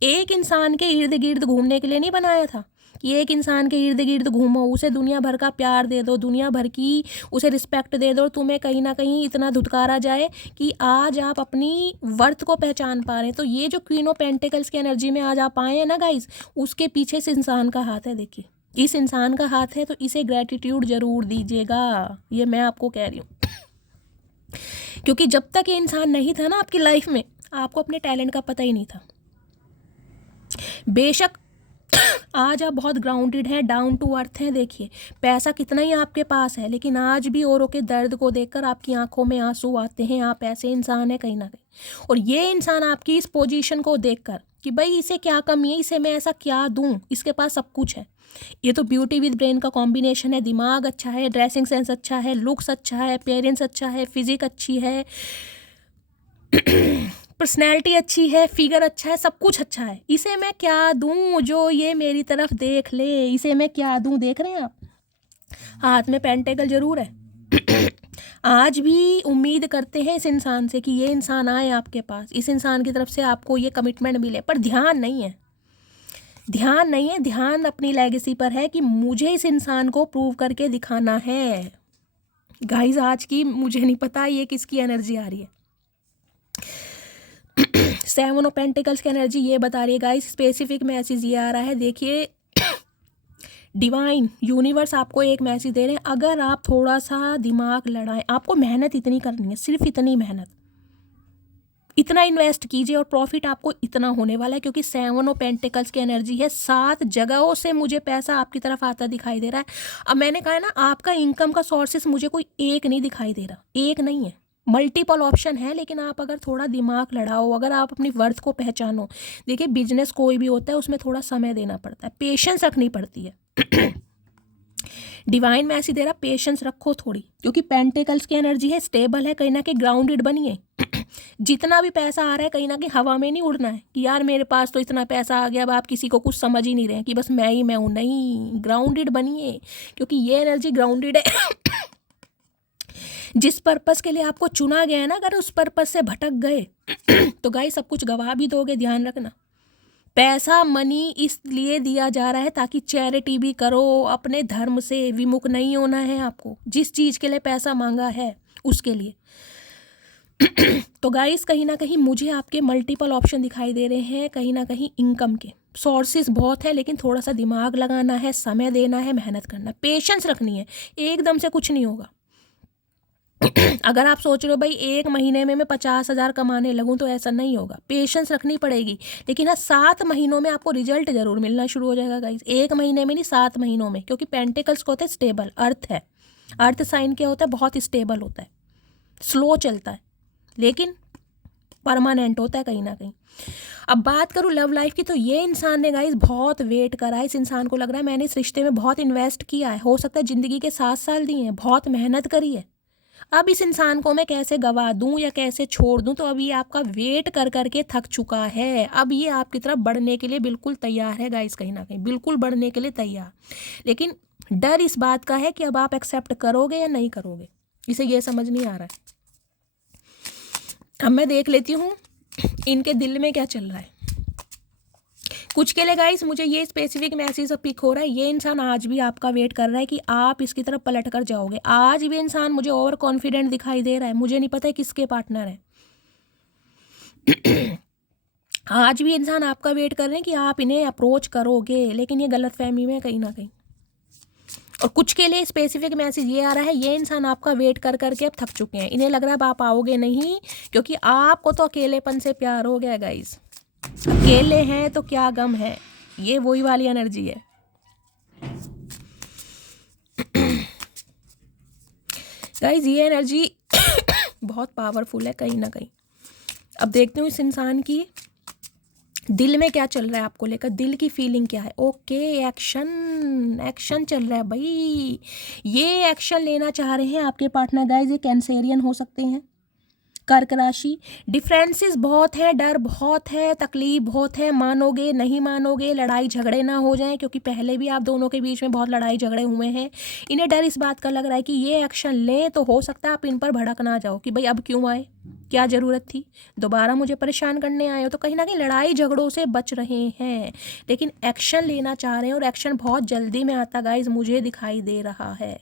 एक इंसान के इर्द गिर्द घूमने के लिए नहीं बनाया था कि एक इंसान के इर्द गिर्द घूमो, उसे दुनिया भर का प्यार दे दो, दुनिया भर की उसे रिस्पेक्ट दे दो, और तुम्हें कहीं ना कहीं इतना धुतकारा जाए कि आज आप अपनी वर्थ को पहचान पा रहे हैं। तो ये जो क्वीन ऑफ पेंटिकल्स की एनर्जी में आज आप आए हैं ना गाइस, उसके पीछे इस इंसान का हाथ है। देखिए इस इंसान का हाथ है, तो इसे ग्रेटिट्यूड जरूर दीजिएगा, ये मैं आपको कह रही हूँ। क्योंकि जब तक ये इंसान नहीं था ना आपकी लाइफ में, आपको अपने टैलेंट का पता ही नहीं था। बेशक आज आप बहुत ग्राउंडेड हैं, डाउन टू अर्थ हैं। देखिए पैसा कितना ही आपके पास है, लेकिन आज भी औरों के दर्द को देखकर आपकी आंखों में आंसू आते हैं। आप ऐसे इंसान हैं कहीं ना कहीं, और ये इंसान आपकी इस पोजीशन को देखकर कि भाई इसे क्या कमी है, इसे मैं ऐसा क्या दूं, इसके पास सब कुछ है। ये तो ब्यूटी विद ब्रेन का कॉम्बिनेशन है। दिमाग अच्छा है, ड्रेसिंग सेंस अच्छा है, लुक्स अच्छा है, पेरेंट्स अच्छा है, फिजिक अच्छी है, पर्सनैलिटी अच्छी है, फिगर अच्छा है, सब कुछ अच्छा है। इसे मैं क्या दूं जो ये मेरी तरफ देख ले, इसे मैं क्या दूं। देख रहे हैं आप, हाथ में पेंटेकल जरूर है। आज भी उम्मीद करते हैं इस इंसान से कि ये इंसान आए आपके पास, इस इंसान की तरफ से आपको ये कमिटमेंट मिले, पर ध्यान नहीं है। ध्यान नहीं है, ध्यान अपनी लेगेसी पर है कि मुझे इस इंसान को प्रूव करके दिखाना है। गाइस आज की मुझे नहीं पता ये किसकी एनर्जी आ रही है। 7 ऑफ पेंटिकल्स की एनर्जी ये बता रही है गाइस, स्पेसिफिक मैसेज ये आ रहा है। देखिए डिवाइन यूनिवर्स आपको एक मैसेज दे रहे हैं, अगर आप थोड़ा सा दिमाग लड़ाएं, आपको मेहनत इतनी करनी है, सिर्फ इतनी मेहनत, इतना इन्वेस्ट कीजिए और प्रॉफिट आपको इतना होने वाला है। क्योंकि 7 ऑफ पेंटिकल्स की एनर्जी है, 7 जगहों से मुझे पैसा आपकी तरफ आता दिखाई दे रहा है। अब मैंने कहा है ना, आपका इनकम का सोर्सेस मुझे कोई एक नहीं दिखाई दे रहा, एक नहीं है, मल्टीपल ऑप्शन है। लेकिन आप अगर थोड़ा दिमाग लड़ाओ, अगर आप अपनी वर्थ को पहचानो। देखिए बिजनेस कोई भी होता है उसमें थोड़ा समय देना पड़ता है, पेशेंस रखनी पड़ती है। डिवाइन में ऐसी दे रहा, पेशेंस रखो थोड़ी, क्योंकि पेंटिकल्स की एनर्जी है, स्टेबल है, कहीं ना कहीं ग्राउंडेड बनिए। जितना भी पैसा आ रहा है कहीं ना कहीं हवा में नहीं उड़ना है कि यार मेरे पास तो इतना पैसा आ गया, अब आप किसी को कुछ समझ ही नहीं रहे कि बस मैं ही मैं हूँ। नहीं, ग्राउंडेड बनिए, क्योंकि ये एनर्जी ग्राउंडेड है। जिस पर्पस के लिए आपको चुना गया है ना, अगर उस पर्पस से भटक गए तो गाइस सब कुछ गवा भी दोगे। ध्यान रखना, पैसा मनी इसलिए दिया जा रहा है ताकि चैरिटी भी करो, अपने धर्म से विमुख नहीं होना है आपको। जिस चीज़ के लिए पैसा मांगा है उसके लिए। तो गाइस कहीं ना कहीं मुझे आपके मल्टीपल ऑप्शन दिखाई दे रहे हैं, कहीं ना कहीं इनकम के सोर्सेज बहुत है, लेकिन थोड़ा सा दिमाग लगाना है, समय देना है, मेहनत करना, पेशेंस रखनी है। एकदम से कुछ नहीं होगा। अगर आप सोच रहे हो भाई 1 महीने में मैं 50,000 कमाने लगूं, तो ऐसा नहीं होगा, पेशेंस रखनी पड़ेगी। लेकिन हाँ 7 महीनों में आपको रिजल्ट जरूर मिलना शुरू हो जाएगा गाइस। 1 महीने में नहीं, 7 महीनों में, क्योंकि पेंटिकल्स को होते हैं स्टेबल, अर्थ है, अर्थ साइन क्या होता है, बहुत स्टेबल होता है, स्लो चलता है लेकिन परमानेंट होता है कहीं ना कहीं। अब बात करूँ लव लाइफ की, तो ये इंसान ने गाइस बहुत वेट करा है। इस इंसान को लग रहा है मैंने इस रिश्ते में बहुत इन्वेस्ट किया है, हो सकता है ज़िंदगी के 7 साल दिए हैं, बहुत मेहनत करी है। अब इस इंसान को मैं कैसे गवा दूं या कैसे छोड़ दूं, तो अब ये आपका वेट कर करके थक चुका है। अब ये आपकी तरफ बढ़ने के लिए बिल्कुल तैयार है गाइस, कहीं ना कहीं बिल्कुल बढ़ने के लिए तैयार। लेकिन डर इस बात का है कि अब आप एक्सेप्ट करोगे या नहीं करोगे, इसे ये समझ नहीं आ रहा है। अब मैं देख लेती हूँ इनके दिल में क्या चल रहा है। कुछ के लिए गाइस मुझे ये स्पेसिफिक मैसेज पिक हो रहा है, ये इंसान आज भी आपका वेट कर रहा है कि आप इसकी तरफ पलट कर जाओगे। आज भी इंसान मुझे ओवर कॉन्फिडेंट दिखाई दे रहा है, मुझे नहीं पता है किसके पार्टनर है। आज भी इंसान आपका वेट कर रहे हैं कि आप इन्हें अप्रोच करोगे, लेकिन ये गलतफहमी में कहीं ना कहीं। और कुछ के लिए स्पेसिफिक मैसेज ये आ रहा है, ये इंसान आपका वेट कर करके अब थक चुके हैं, इन्हें लग रहा है अब आप आओगे नहीं, क्योंकि आपको तो अकेलेपन से प्यार हो गया गाइस। अकेले हैं तो क्या गम है, ये वही वाली एनर्जी है। गाइस ये एनर्जी बहुत पावरफुल है कहीं ना कहीं। अब देखते हूँ इस इंसान की दिल में क्या चल रहा है आपको लेकर, दिल की फीलिंग क्या है। ओके, एक्शन चल रहा है भाई, ये एक्शन लेना चाह रहे हैं आपके पार्टनर गाइस। ये कैंसेरियन हो सकते हैं, कर्क राशि। डिफरेंसेस बहुत है, डर बहुत है, तकलीफ बहुत है, मानोगे नहीं मानोगे, लड़ाई झगड़े ना हो जाएं, क्योंकि पहले भी आप दोनों के बीच में बहुत लड़ाई झगड़े हुए हैं। इन्हें डर इस बात का लग रहा है कि ये एक्शन लें तो हो सकता है आप इन पर भड़क ना जाओ कि भाई अब क्यों आए, क्या ज़रूरत थी, दोबारा मुझे परेशान करने आए हो। तो कहीं ना कहीं लड़ाई झगड़ों से बच रहे हैं, लेकिन एक्शन लेना चाह रहे हैं, और एक्शन बहुत जल्दी में आता गाइज मुझे दिखाई दे रहा है।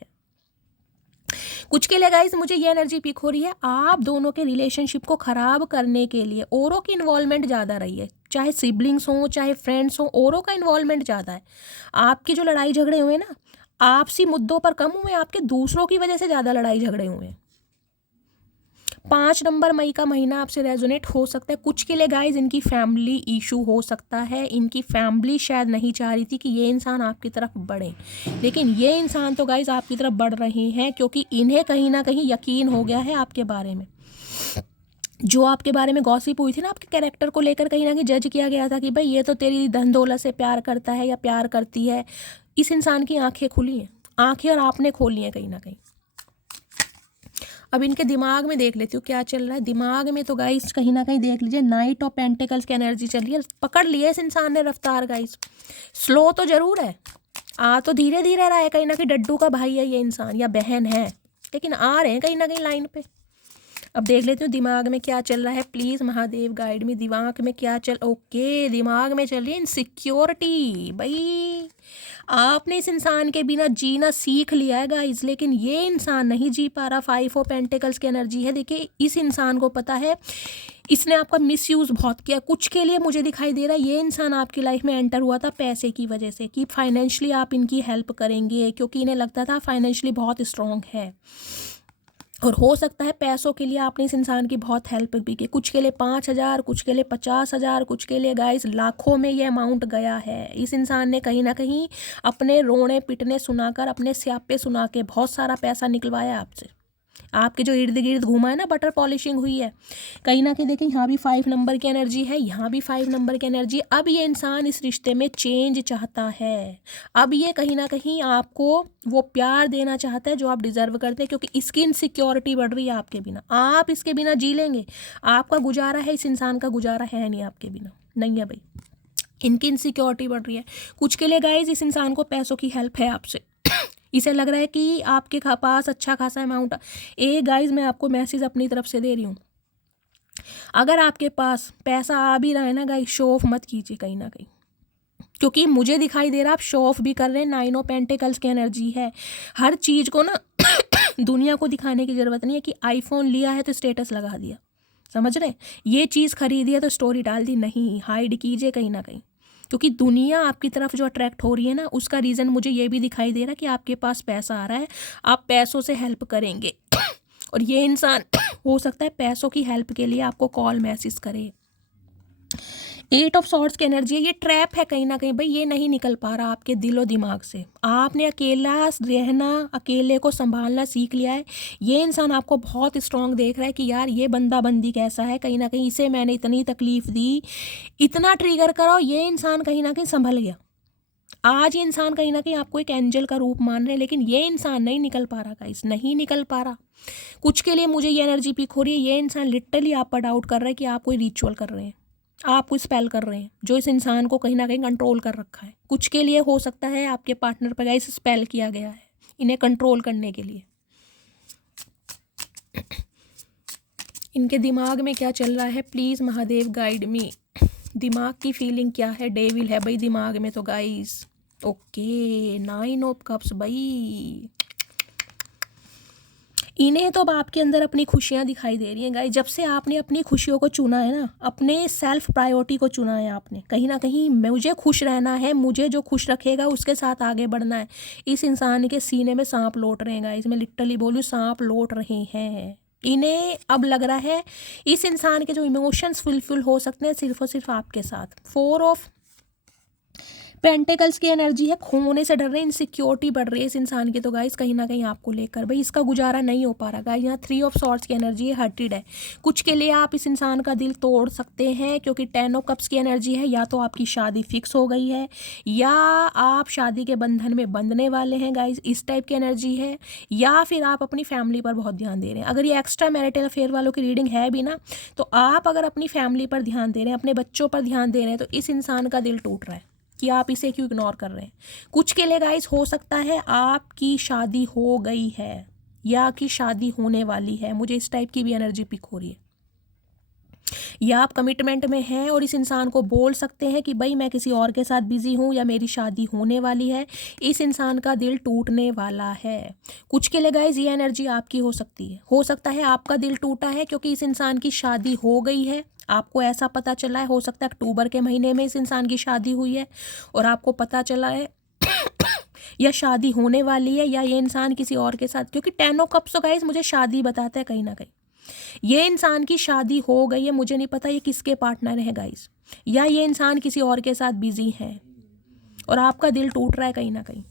कुछ के लिए गाइज मुझे ये एनर्जी पिक हो रही है, आप दोनों के रिलेशनशिप को खराब करने के लिए औरों की इन्वॉल्वमेंट ज़्यादा रही है, चाहे सिबलिंग्स हो चाहे फ्रेंड्स हो, औरों का इन्वॉल्वमेंट ज़्यादा है। आपकी जो लड़ाई झगड़े हुए ना, आपसी मुद्दों पर कम हुए, आपके दूसरों की वजह से ज़्यादा लड़ाई झगड़े हुए हैं। 5 नंबर मई का महीना आपसे रेजोनेट हो सकता है। कुछ के लिए गाइज इनकी फैमिली इशू हो सकता है, इनकी फैमिली शायद नहीं चाह रही थी कि ये इंसान आपकी तरफ बढ़े, लेकिन ये इंसान तो गाइज आपकी तरफ बढ़ रहे हैं, क्योंकि इन्हें कहीं ना कहीं यकीन हो गया है आपके बारे में। जो आपके बारे में गॉसिप हुई थी ना, आपके कैरेक्टर को लेकर कहीं ना कहीं जज किया गया था कि भाई ये तो तेरी धन दौलत से प्यार करता है या प्यार करती है, इस इंसान की आंखें खुली हैं, आंखें और आपने खोली हैं कहीं ना कहीं। अब इनके दिमाग में देख लेती हूँ क्या चल रहा है। दिमाग में तो गाइस कहीं ना कहीं देख लीजिए, नाइट ऑफ पेंटिकल्स की एनर्जी चल रही है। पकड़ लिया इस इंसान ने रफ्तार गाइस, स्लो तो जरूर है, आ तो धीरे धीरे रहा है, कहीं ना कहीं डड्डू का भाई है ये इंसान या बहन है, लेकिन आ रहे हैं कहीं ना कहीं लाइन पे। अब देख लेती हूँ दिमाग में क्या चल रहा है, प्लीज़ महादेव गाइड मी। दिमाग में क्या चल, ओके दिमाग में चल रही है इनसिक्योरिटी। भाई आपने इस इंसान के बिना जीना सीख लिया है गाइज, लेकिन ये इंसान नहीं जी पा रहा। 5 ऑफ पेंटिकल्स की एनर्जी है। देखिए इस इंसान को पता है इसने आपका मिसयूज़ बहुत किया। कुछ के लिए मुझे दिखाई दे रहा है ये इंसान आपकी लाइफ में एंटर हुआ था पैसे की वजह से, कि फाइनेंशियली आप इनकी हेल्प करेंगे, क्योंकि इन्हें लगता था फाइनेंशियली बहुत स्ट्रॉन्ग है, और हो सकता है पैसों के लिए आपने इस इंसान की बहुत हेल्प भी की। कुछ के लिए 5,000, कुछ के लिए 50,000, कुछ के लिए गाइस लाखों में ये अमाउंट गया है। इस इंसान ने कहीं ना कहीं अपने रोने पिटने सुनाकर, अपने स्यापे सुना के बहुत सारा पैसा निकलवाया आपसे। आपके जो इर्द गिर्द घूमा है ना, बटर पॉलिशिंग हुई है कहीं ना कहीं। देखिए यहाँ भी 5 नंबर की एनर्जी है, यहाँ भी 5 नंबर की एनर्जी। अब ये इंसान इस रिश्ते में चेंज चाहता है। अब ये कहीं ना कहीं आपको वो प्यार देना चाहता है जो आप डिजर्व करते हैं, क्योंकि इसकी इनसिक्योरिटी बढ़ रही है आपके बिना। आप इसके बिना जी लेंगे, आपका गुजारा है, इस इंसान का गुजारा है नहीं आपके बिना, नहीं है भाई। इनकी इनसिक्योरिटी बढ़ रही है। कुछ के लिए गाइज इस इंसान को पैसों की हेल्प है आपसे। इसे लग रहा है कि आपके पास अच्छा खासा अमाउंट। गाइज मैं आपको मैसेज अपनी तरफ से दे रही हूँ, अगर आपके पास पैसा आ भी रहा है ना गाइज, शो ऑफ मत कीजिए कहीं ना कहीं, क्योंकि मुझे दिखाई दे रहा है आप शो ऑफ भी कर रहे हैं। 9 ऑफ पेंटिकल्स की एनर्जी है। हर चीज़ को ना दुनिया को दिखाने की ज़रूरत नहीं है कि आईफोन लिया है तो स्टेटस लगा दिया, समझ रहे हैं? ये चीज़ खरीदी है तो स्टोरी डाल दी, नहीं, हाइड कीजिए कहीं ना कहीं, क्योंकि दुनिया आपकी तरफ जो अट्रैक्ट हो रही है ना, उसका रीज़न मुझे ये भी दिखाई दे रहा है कि आपके पास पैसा आ रहा है, आप पैसों से हेल्प करेंगे। और ये इंसान हो सकता है पैसों की हेल्प के लिए आपको कॉल मैसेज करे। 8 ऑफ सॉर्ड्स की एनर्जी है। ये ट्रैप है कहीं ना कहीं भाई, ये नहीं निकल पा रहा आपके दिलो दिमाग से। आपने अकेला रहना, अकेले को संभालना सीख लिया है। ये इंसान आपको बहुत स्ट्रांग देख रहा है कि यार ये बंदा बंदी कैसा है, कहीं ना कहीं इसे मैंने इतनी तकलीफ दी, इतना ट्रिगर करो, ये इंसान कहीं ना कहीं संभल गया। आज ये इंसान कहीं ना कहीं आपको एक एंजल का रूप मान रहे हैं, लेकिन ये इंसान नहीं निकल पा रहा गाइस, नहीं निकल पा रहा। कुछ के लिए मुझे ये एनर्जी पिक हो रही है, ये इंसान लिटरली आप पर डाउट कर रहा है कि आप कोई रिचुअल कर रहे हैं, आप कोई स्पेल कर रहे हैं जो इस इंसान को कहीं ना कहीं कंट्रोल कर रखा है। कुछ के लिए हो सकता है आपके पार्टनर पर गाइस स्पेल किया गया है इन्हें कंट्रोल करने के लिए। इनके दिमाग में क्या चल रहा है, प्लीज़ महादेव गाइड मी। दिमाग की फीलिंग क्या है? डेविल है भाई दिमाग में तो गाइस। ओके 9 ऑफ कप्स भाई। इन्हें तो अब आपके अंदर अपनी खुशियाँ दिखाई दे रही हैं गाइस। जब से आपने अपनी खुशियों को चुना है ना, अपने सेल्फ प्रायोरिटी को चुना है आपने, कहीं ना कहीं मुझे खुश रहना है, मुझे जो खुश रखेगा उसके साथ आगे बढ़ना है। इस इंसान के सीने में सांप लौट रहे हैं गाइस, मैं लिटरली बोलूँ सांप लौट रहे हैं। इन्हें अब लग रहा है इस इंसान के जो इमोशंस फुलफिल हो सकते हैं सिर्फ और सिर्फ आपके साथ। 4 ऑफ पेंटिकल्स की एनर्जी है। खोने से डर रहे हैं, इनसिक्योरिटी बढ़ रही है इस इंसान की तो गाइस कहीं ना कहीं आपको लेकर भाई इसका गुजारा नहीं हो पा रहा गाइस। यहाँ 3 ऑफ सॉर्ड्स की एनर्जी है, हर्टेड है। कुछ के लिए आप इस इंसान का दिल तोड़ सकते हैं, क्योंकि 10 ऑफ कप्स की एनर्जी है। या तो आपकी शादी फिक्स हो गई है, या आप शादी के बंधन में बंधने वाले हैं गाइस, इस टाइप की एनर्जी है। या फिर आप अपनी फैमिली पर बहुत ध्यान दे रहे हैं। अगर ये एक्स्ट्रा मैरिटल अफेयर वालों की रीडिंग है भी ना, तो आप अगर अपनी फैमिली पर ध्यान दे रहे हैं, अपने बच्चों पर ध्यान दे रहे हैं, तो इस इंसान का दिल टूट रहा है कि आप इसे क्यों इग्नोर कर रहे हैं। कुछ के लिए गाइस हो सकता है आपकी शादी हो गई है या कि शादी होने वाली है, मुझे इस टाइप की भी एनर्जी पिक हो रही है। या आप कमिटमेंट में हैं और इस इंसान को बोल सकते हैं कि भाई मैं किसी और के साथ बिजी हूँ या मेरी शादी होने वाली है। इस इंसान का दिल टूटने वाला है। कुछ के लिए गाइस ये एनर्जी आपकी हो सकती है। हो सकता है आपका दिल टूटा है क्योंकि इस इंसान की शादी हो गई है, आपको ऐसा पता चला है। हो सकता है अक्टूबर के महीने में इस इंसान की शादी हुई है और आपको पता चला है या शादी होने वाली है, या ये इंसान किसी और के साथ, क्योंकि 10 ऑफ कप्स तो गाइस मुझे शादी बताता है कहीं ना कहीं। ये इंसान की शादी हो गई है, मुझे नहीं पता ये किसके पार्टनर है गाइस, या ये इंसान किसी और के साथ बिजी है और आपका दिल टूट रहा है कहीं ना कहीं।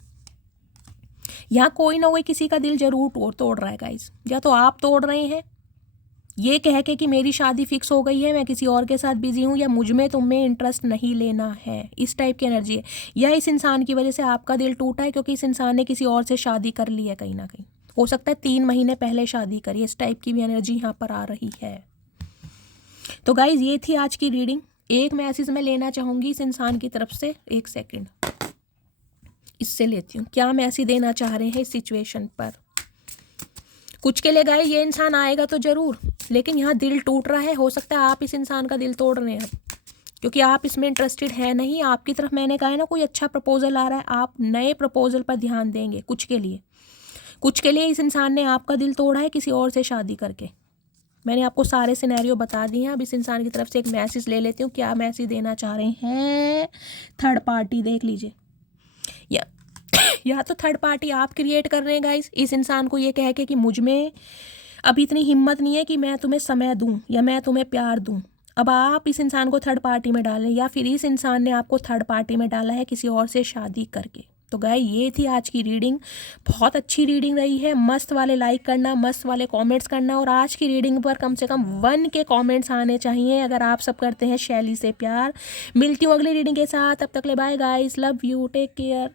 यहाँ कोई ना कोई किसी का दिल जरूर तोड़ रहा है गाइस, या तो आप तोड़ रहे हैं ये कह के कि मेरी शादी फिक्स हो गई है, मैं किसी और के साथ बिजी हूँ, या मुझ में तुम्हें इंटरेस्ट नहीं लेना है, इस टाइप की एनर्जी है। या इस इंसान की वजह से आपका दिल टूटा है क्योंकि इस इंसान ने किसी और से शादी कर ली है कहीं ना कहीं, हो सकता है 3 महीने पहले शादी करी, इस टाइप की भी एनर्जी यहाँ पर आ रही है। तो गाइज ये थी आज की रीडिंग। एक मैसेज मैं लेना चाहूँगी इस इंसान की तरफ से, एक सेकेंड इससे लेती हूँ, क्या मैसेज देना चाह रहे हैं इस सिचुएशन पर। कुछ के लिए गाइस ये इंसान आएगा तो जरूर, लेकिन यहाँ दिल टूट रहा है, हो सकता है आप इस इंसान का दिल तोड़ रहे हैं क्योंकि आप इसमें इंटरेस्टेड है नहीं। आपकी तरफ मैंने कहा है ना कोई अच्छा प्रपोजल आ रहा है, आप नए प्रपोजल पर ध्यान देंगे। कुछ के लिए इस इंसान ने आपका दिल तोड़ा है किसी और से शादी करके। मैंने आपको सारे सिनेरियो बता दिए हैं। अब इस इंसान की तरफ से एक मैसेज ले लेती हूँ, क्या मैसेज देना चाह रहे हैं थर्ड पार्टी, देख लीजिए। या तो थर्ड पार्टी आप क्रिएट कर रहे हैं गाइस इस इंसान को ये कह के कि मुझ में अभी इतनी हिम्मत नहीं है कि मैं तुम्हें समय दूं या मैं तुम्हें प्यार दूं। अब आप इस इंसान को थर्ड पार्टी में डालें, या फिर इस इंसान ने आपको थर्ड पार्टी में डाला है किसी और से शादी करके। तो गाइस ये थी आज की रीडिंग, बहुत अच्छी रीडिंग रही है। मस्त वाले लाइक करना, मस्त वाले कमेंट्स करना, और आज की रीडिंग पर कम से कम 1 के कमेंट्स आने चाहिए अगर आप सब करते हैं शैली से प्यार। मिलती हूँ अगली रीडिंग के साथ, तब तक ले bye guys, love you, take care.